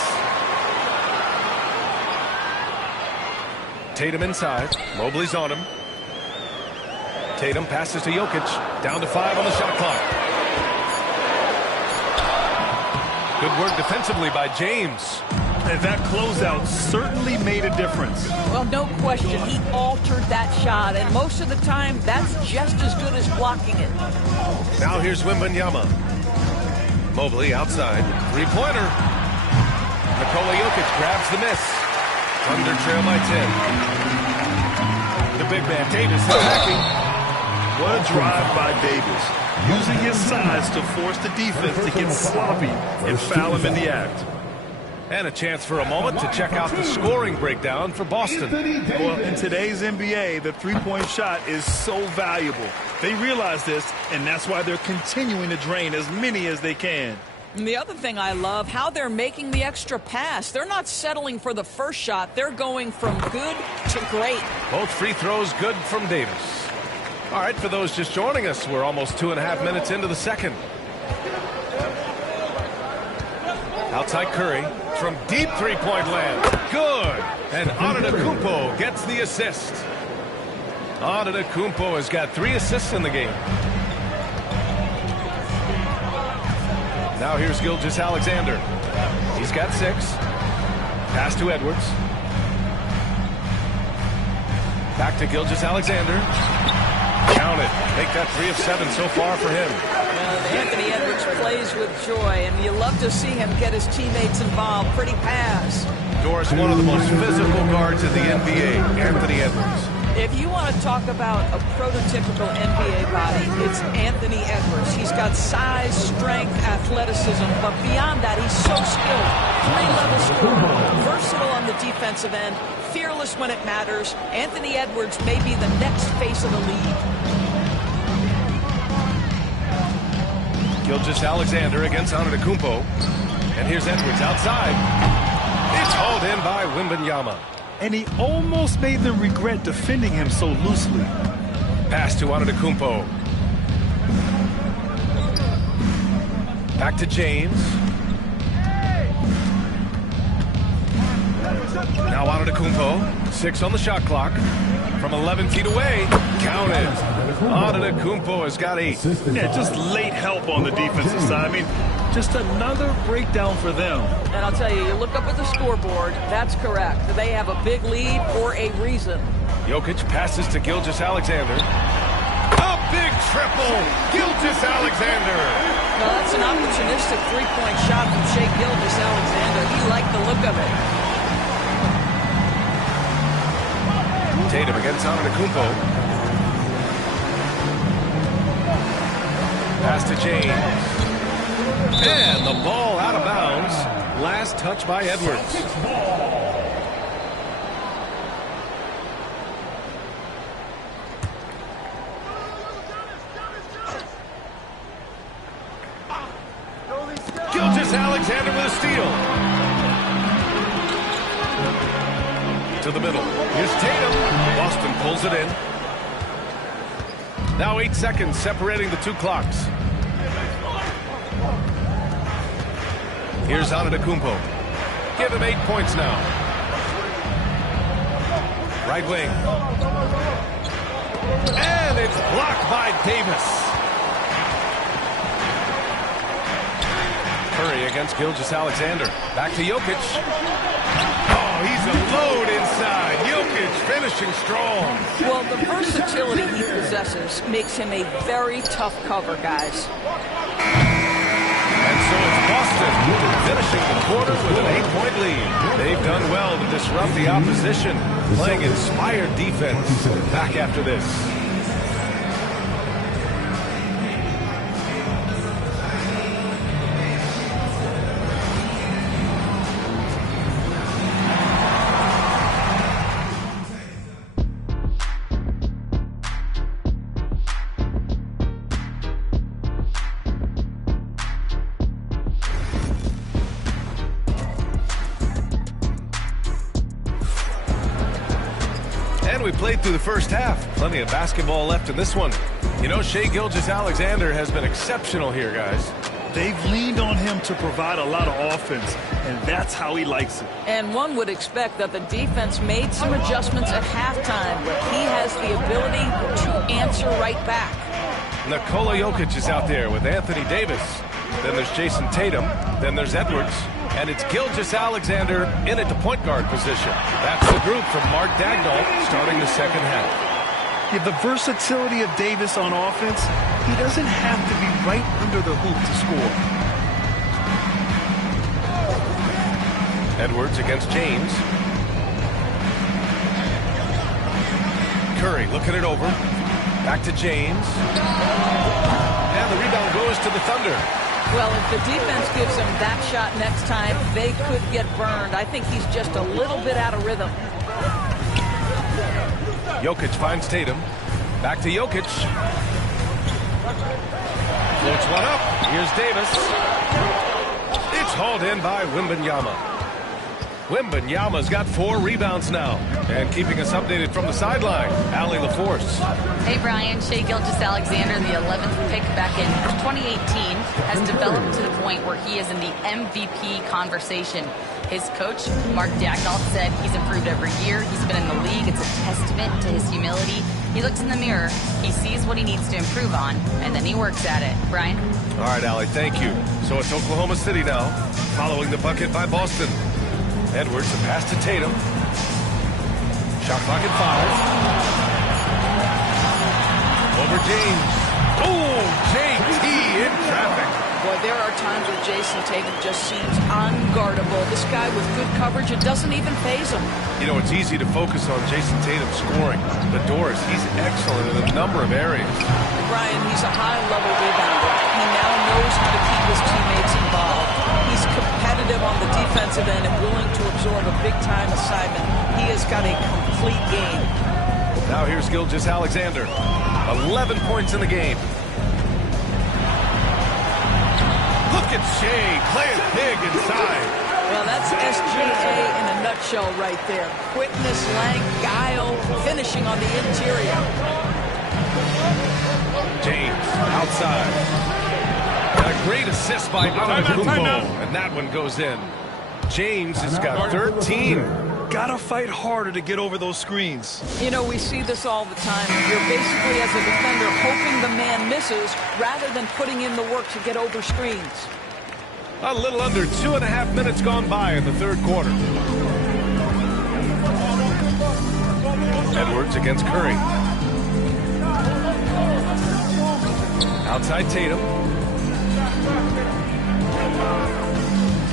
Tatum inside. Mobley's on him. Tatum passes to Jokic. Down to 5 on the shot clock. Good work defensively by James. And that closeout certainly made a difference. Well, no question. He altered that shot, and most of the time, that's just as good as blocking it. Now here's Wembanyama. Mobley outside. Three-pointer. Nikola Jokic grabs the miss. Thunder trail by 10. The big man, Davis, attacking. What a drive by Davis. Using his size to force the defense to get sloppy and foul him in the act. And a chance for a moment to check out the scoring breakdown for Boston. Well, in today's NBA, the three-point shot is so valuable. They realize this, and that's why they're continuing to drain as many as they can. And the other thing I love, how they're making the extra pass. They're not settling for the first shot. They're going from good to great. Both free throws good from Davis. All right, for those just joining us, we're almost 2.5 minutes into the second. Outside Curry from deep three-point land. Good. And Antetokounmpo gets the assist. Antetokounmpo has got 3 assists in the game. Now here's Gilgeous-Alexander. He's got 6. Pass to Edwards. Back to Gilgeous-Alexander. Count it. Make that 3 of 7 so far for him. Anthony Edwards plays with joy, and you love to see him get his teammates involved. Pretty pass. Doris, one of the most physical guards in the NBA, Anthony Edwards. If you want to talk about a prototypical NBA body, it's Anthony Edwards. He's got size, strength, athleticism, but beyond that, he's so skilled. 3-level scorer, versatile on the defensive end, fearless when it matters. Anthony Edwards may be the next face of the league. Gilgeous-Alexander against Antetokounmpo. And here's Edwards outside. It's hauled in by Wembanyama. And he almost made them regret defending him so loosely. Pass to Antetokounmpo. Back to James. Now Antetokounmpo. 6 on the shot clock. From 11 feet away. Count it. Antetokounmpo has got 8. Yeah, just late help on the defensive side. I mean, just another breakdown for them. And I'll tell you, you look up at the scoreboard, that's correct. They have a big lead for a reason. Jokic passes to Gilgeous-Alexander. A big triple. Gilgeous-Alexander. Well, that's an opportunistic three-point shot from Shai Gilgeous-Alexander. He liked the look of it. Tatum against Antetokounmpo. Pass to James. And the ball out of bounds. Last touch by Edwards. Gilgeous-Alexander with a steal. To the middle. Here's Tatum. Boston pulls it in. Now 8 seconds separating the two clocks. Here's Antetokounmpo. Give him 8 points now. Right wing. And it's blocked by Davis. Curry against Gilgeous-Alexander. Back to Jokic. Oh, he's a load inside. Jokic finishing strong. Well, the versatility he possesses makes him a very tough cover, guys. And so it's Boston finishing the quarter with an 8-point lead. They've done well to disrupt the opposition, playing inspired defense. Back after this. We played through the first half. Plenty of basketball left in this one. You know, Shai Gilgeous-Alexander has been exceptional here, guys. They've leaned on him to provide a lot of offense, and that's how he likes it. And one would expect that the defense made some adjustments at halftime, but he has the ability to answer right back. Nikola Jokic is out there with Anthony Davis. Then there's Jason Tatum. Then there's Edwards. And it's Gilgeous-Alexander in at the point guard position. That's the group from Mark Daigneault starting the second half. Yeah, the versatility of Davis on offense, he doesn't have to be right under the hoop to score. Edwards against James. Curry looking it over. Back to James. And the rebound goes to the Thunder. Well, if the defense gives him that shot next time, they could get burned. I think he's just a little bit out of rhythm. Jokic finds Tatum. Back to Jokic. Floats one up. Here's Davis. It's hauled in by Wembanyama. Wembanyama's got 4 rebounds now. And keeping us updated from the sideline, Allie LaForce. Hey, Brian. Shai Gilgeous-Alexander, the 11th pick back in 2018, has developed to the point where he is in the MVP conversation. His coach, Mark Daigneault, said he's improved every year. He's been in the league. It's a testament to his humility. He looks in the mirror, he sees what he needs to improve on, and then he works at it. Brian? All right, Allie, thank you. So it's Oklahoma City now, following the bucket by Boston. Edwards, a pass to Tatum. Shot clock at 5. Over James. Oh, JT in traffic. Boy, there are times where Jason Tatum just seems unguardable. This guy with good coverage, it doesn't even faze him. You know, it's easy to focus on Jason Tatum scoring. But Doris, he's excellent in a number of areas. Brian, he's a high-level rebounder. He now knows how to keep his teammates involved. He's competitive on the defensive end and willing to absorb a big-time assignment. He has got a complete game. Now here's Gilgeous-Alexander. 11 points in the game. Look at Shai playing big inside. Well, that's SGA in a nutshell right there. Quickness, length, guile, finishing on the interior. James outside. And a great assist by Antetokounmpo. And that one goes in. James has got 13. Gotta fight harder to get over those screens. You know, we see this all the time. You're basically, as a defender, hoping the man misses rather than putting in the work to get over screens. A little under 2.5 minutes gone by in the third quarter. Edwards against Curry. Outside Tatum.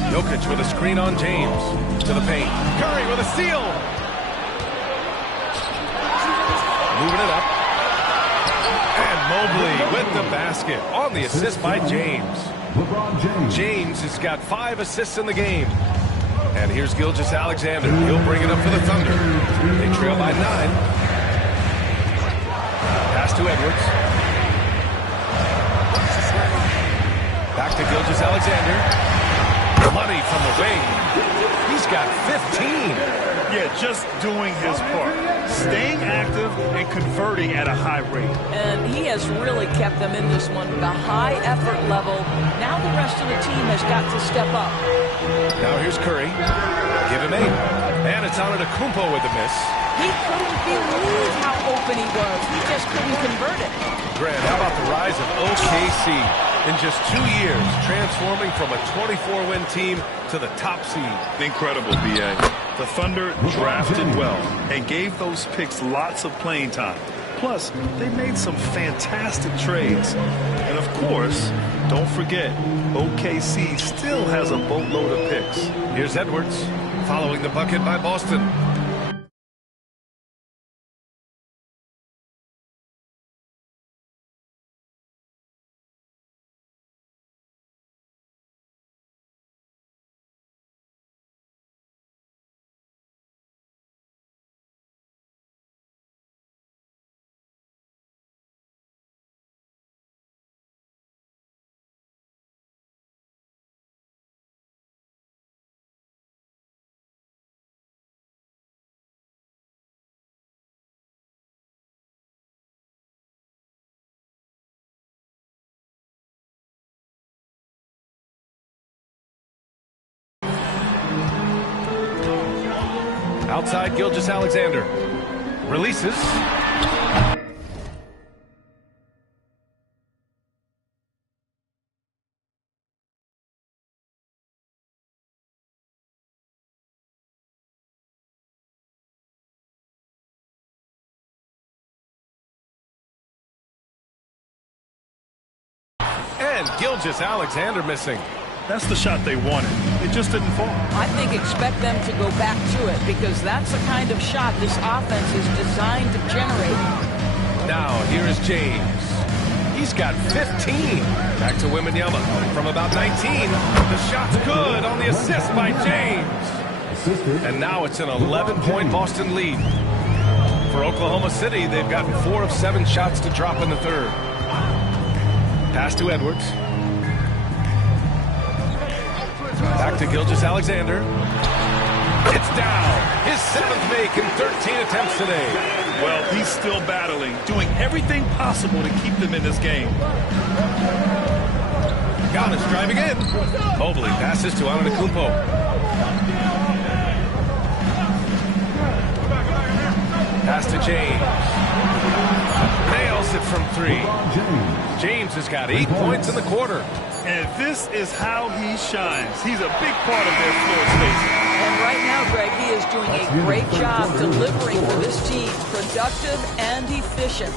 Jokic with a screen on James. To the paint. Curry with a steal. Moving it up. And Mobley with the basket on the assist by James. James has got 5 assists in the game. And here's Gilgeous-Alexander. He'll bring it up for the Thunder. They trail by 9. Pass to Edwards. Back to Gilgeous-Alexander. Money from the wing. He's got 15. Yeah, just doing his part. Staying active and converting at a high rate. And he has really kept them in this one with a high effort level. Now the rest of the team has got to step up. Now here's Curry. Give him 8. And it's Antetokounmpo with the miss. He couldn't believe how open he was. He just couldn't convert it. Grant, how about the rise of OKC? In just 2 years, transforming from a 24-win team to the top seed. Incredible, B.A. The Thunder drafted well and gave those picks lots of playing time. Plus, they made some fantastic trades. And of course, don't forget, OKC still has a boatload of picks. Here's Edwards, following the bucket by Boston. Outside, Gilgeous-Alexander releases. And Gilgeous-Alexander missing. That's the shot they wanted. It just didn't fall. I think expect them to go back to it because that's the kind of shot this offense is designed to generate. Now, here is James. He's got 15. Back to Wembanyama from about 19. The shot's good on the assist by James. And now it's an 11-point Boston lead. For Oklahoma City, they've gotten 4 of 7 shots to drop in the third. Pass to Edwards. Back to Gilgeous-Alexander. It's down. His 7th make in 13 attempts today. Well, he's still battling, doing everything possible to keep them in this game. Giannis driving in. Mobley passes to Antetokounmpo. Pass to James. Nails it from 3. James has got 8 points in the quarter. And this is how he shines. He's a big part of their floor spacing. And right now, Greg, he is doing a great job delivering for this team. Productive and efficient.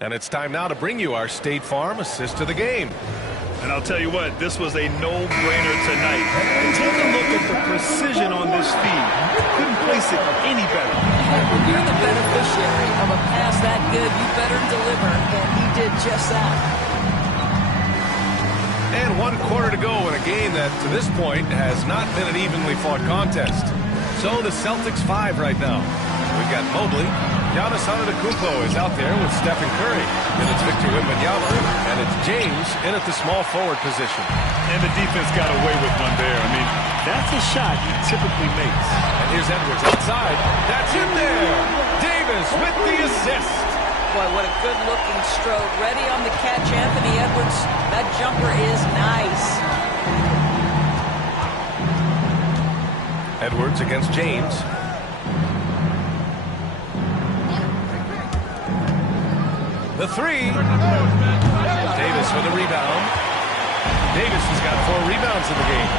And it's time now to bring you our State Farm assist of the game. And I'll tell you what, this was a no-brainer tonight. Take a look at the precision on this feed. Couldn't place it any better. When you're the beneficiary of a pass that good, you better deliver, and he did just that. And 1 quarter to go in a game that, to this point, has not been an evenly fought contest. So the Celtics 5 right now. We've got Mobley. Giannis Antetokounmpo is out there with Stephen Curry. And it's Victor Wembanyama. And it's James in at the small forward position. And the defense got away with one there. I mean, that's a shot he typically makes. And here's Edwards outside. That's in there. Davis with the assist. Boy, what a good-looking stroke. Ready on the catch, Anthony Edwards. That jumper is nice. Edwards against James. The 3. Davis for the rebound. Davis has got 4 rebounds in the game.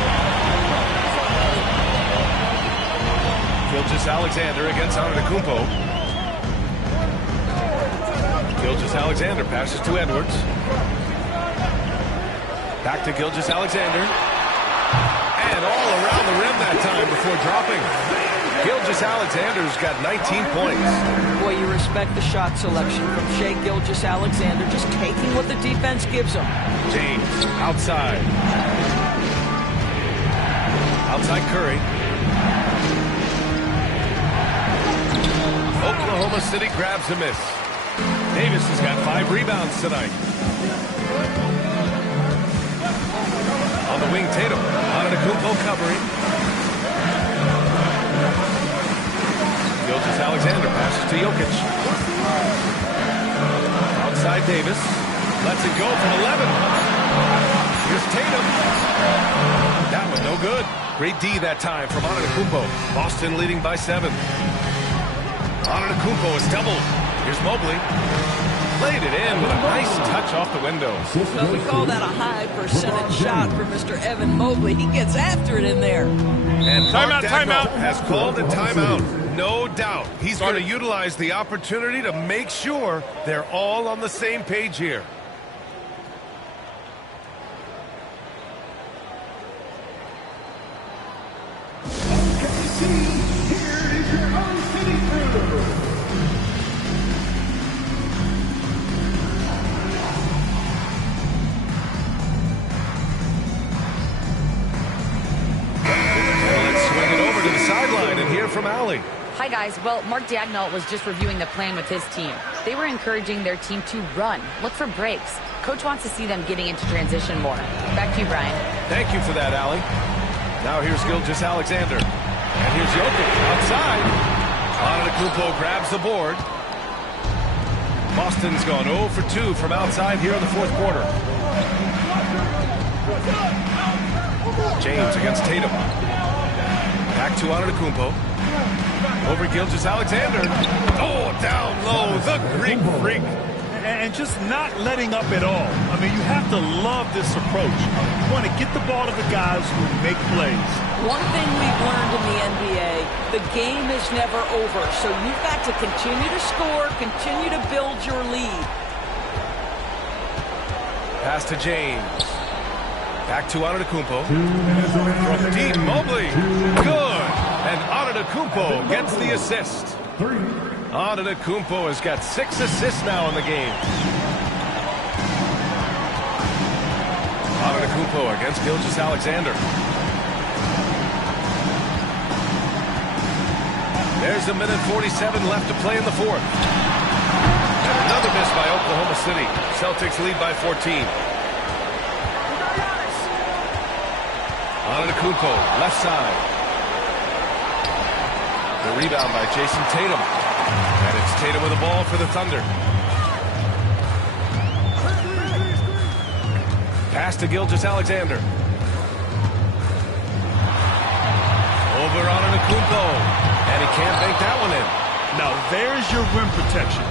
Gilgeous-Alexander against Antetokounmpo. Gilgeous-Alexander passes to Edwards. Back to Gilgeous-Alexander. And all around the rim that time before dropping. Gilgeous-Alexander's got 19 points. Boy, you respect the shot selection from Shai Gilgeous-Alexander, just taking what the defense gives him. James, outside. Outside Curry. Oklahoma City grabs a miss. Davis has got 5 rebounds tonight. On the wing, Tatum. Antetokounmpo covering. Gilgeous-Alexander passes to Jokic. Outside Davis. Lets it go from 11. Here's Tatum. That was no good. Great D that time from Antetokounmpo. Boston leading by 7. Antetokounmpo is doubled. Here's Mobley. Laid it in with a nice touch off the window. Well, we call that a high percentage shot for Mr. Evan Mobley. He gets after it in there. And Timeout, timeout. Has called a timeout. No doubt. He's going to utilize the opportunity to make sure they're all on the same page here. From Allie. Hi, guys. Well, Mark Daigneault was just reviewing the plan with his team. They were encouraging their team to run, look for breaks. Coach wants to see them getting into transition more. Back to you, Brian. Thank you for that, Allie. Now here's Gilgeous-Alexander. And here's Jokic outside. Antetokounmpo grabs the board. Boston's gone 0 for 2 from outside here in the fourth quarter. James against Tatum. Back to Antetokounmpo. Over Gilgeous-Alexander. Oh, down low, the Greek freak. And just not letting up at all. I mean, you have to love this approach. You want to get the ball to the guys who make plays. One thing we've learned in the NBA, the game is never over. So you've got to continue to score, continue to build your lead. Pass to James. Back to Antetokounmpo. From deep, Mobley. Good. And Antetokounmpo gets the assist. Antetokounmpo has got 6 assists now in the game. Antetokounmpo against Gilgeous-Alexander. There's 1:47 left to play in the fourth. And another miss by Oklahoma City. Celtics lead by 14. Antetokounmpo, left side. The rebound by Jason Tatum. And it's Tatum with the ball for the Thunder. Pass to Gilgeous-Alexander. Over Antetokounmpo. And he can't bank that one in. Now there's your rim protection.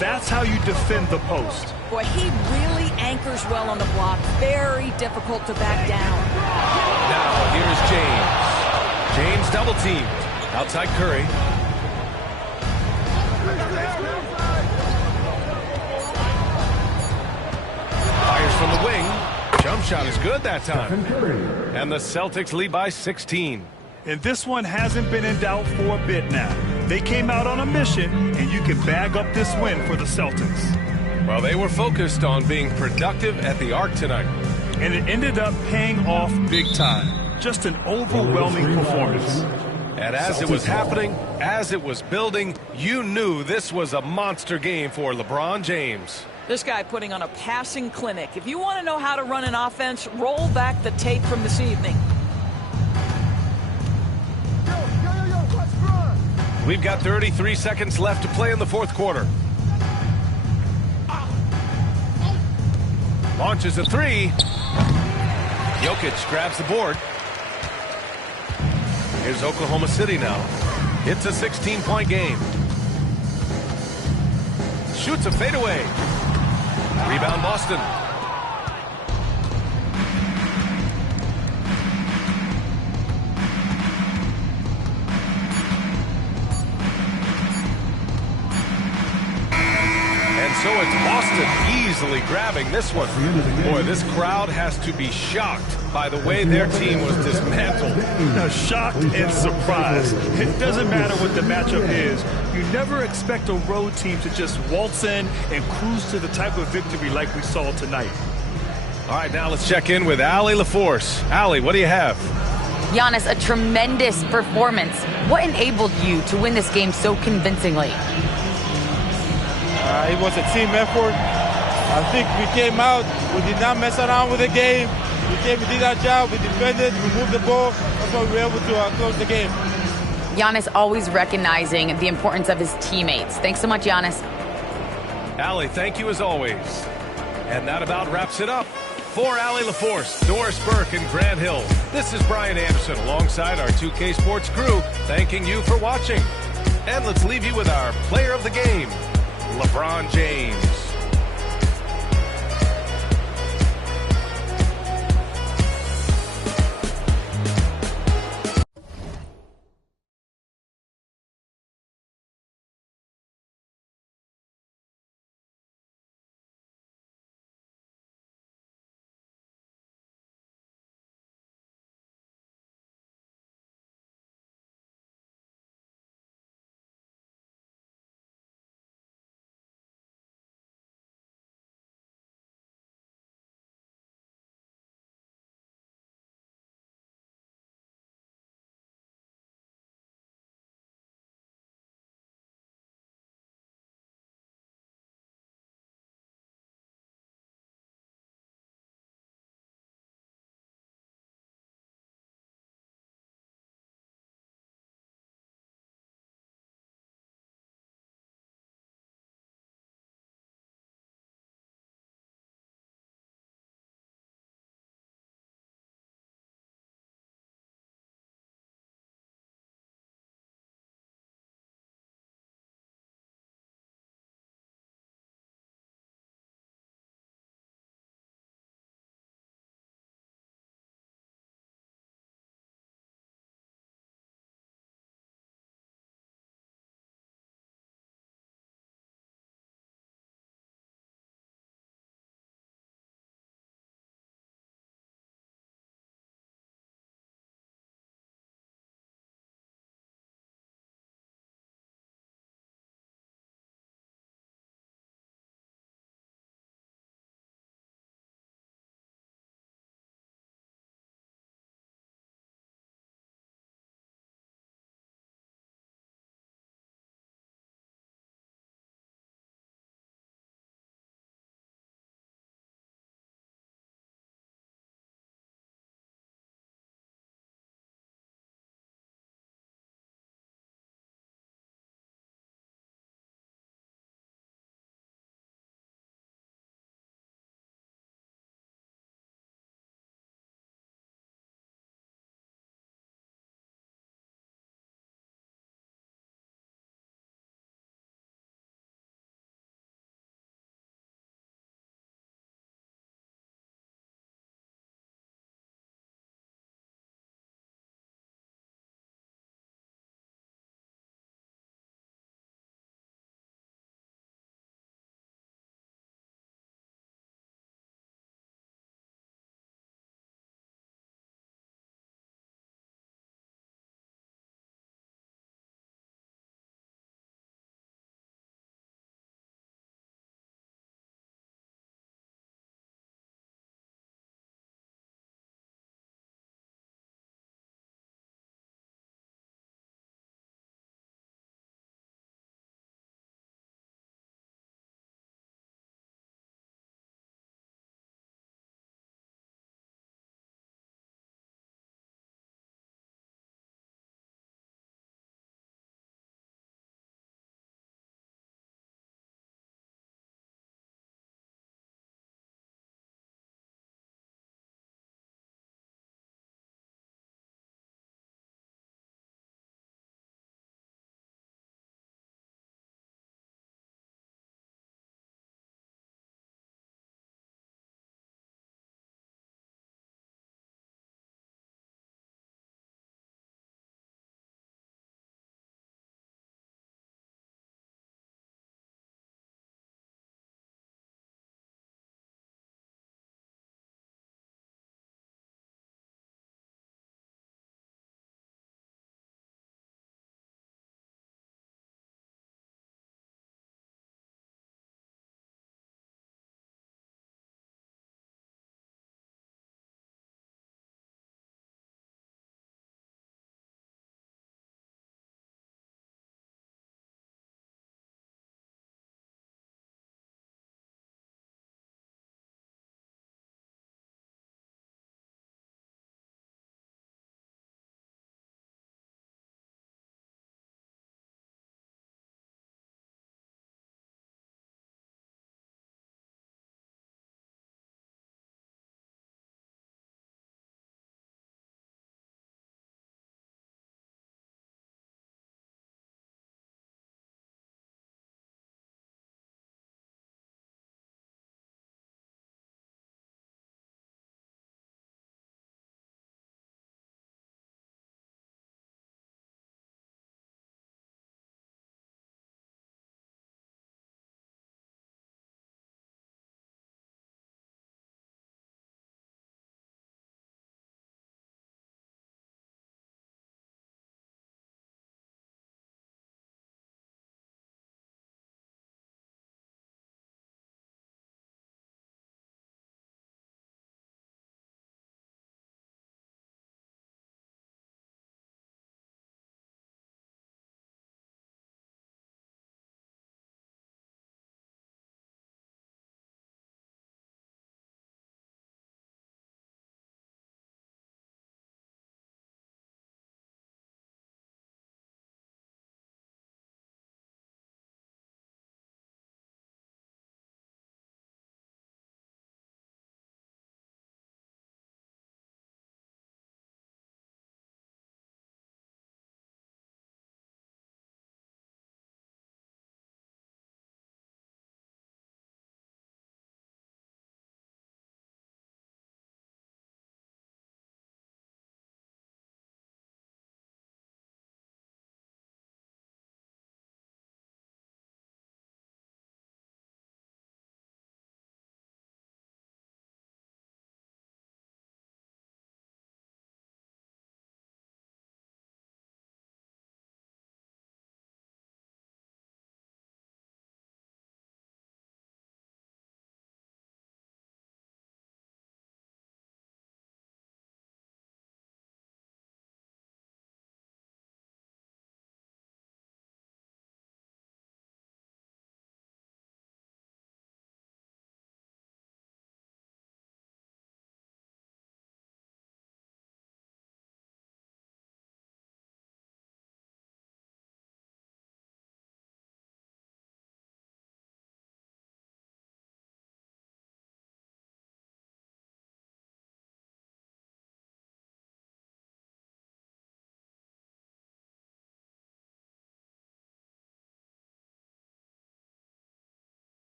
That's how you defend the post. Boy, he really anchors well on the block. Very difficult to back down. Now, here's James. James double teamed. Outside Curry. Fires from the wing. Jump shot is good that time. And the Celtics lead by 16. And this one hasn't been in doubt for a bit now. They came out on a mission, and you can bag up this win for the Celtics. Well, they were focused on being productive at the Arc tonight. And it ended up paying off big time. Just an overwhelming performance. And as it was happening, as it was building, you knew this was a monster game for LeBron James. This guy putting on a passing clinic. If you want to know how to run an offense, roll back the tape from this evening. We've got 33 seconds left to play in the fourth quarter. Launches a three. Jokic grabs the board. Here's Oklahoma City now. It's a 16-point game. Shoots a fadeaway. Rebound Boston. And so it's Boston easily grabbing this one. Boy, this crowd has to be shocked by the way their team was dismantled. Now, shocked and surprised. It doesn't matter what the matchup is. You never expect a road team to just waltz in and cruise to the type of victory like we saw tonight. All right, now let's check in with Allie LaForce. Allie, what do you have? Giannis, a tremendous performance. What enabled you to win this game so convincingly? It was a team effort. I think we came out, we did not mess around with the game. We did our job, we defended, we moved the ball. That's why we were able to close the game. Giannis always recognizing the importance of his teammates. Thanks so much, Giannis. Allie, thank you as always. And that about wraps it up. For Allie LaForce, Doris Burke, and Grant Hill, this is Brian Anderson alongside our 2K Sports crew, thanking you for watching. And let's leave you with our player of the game, LeBron James.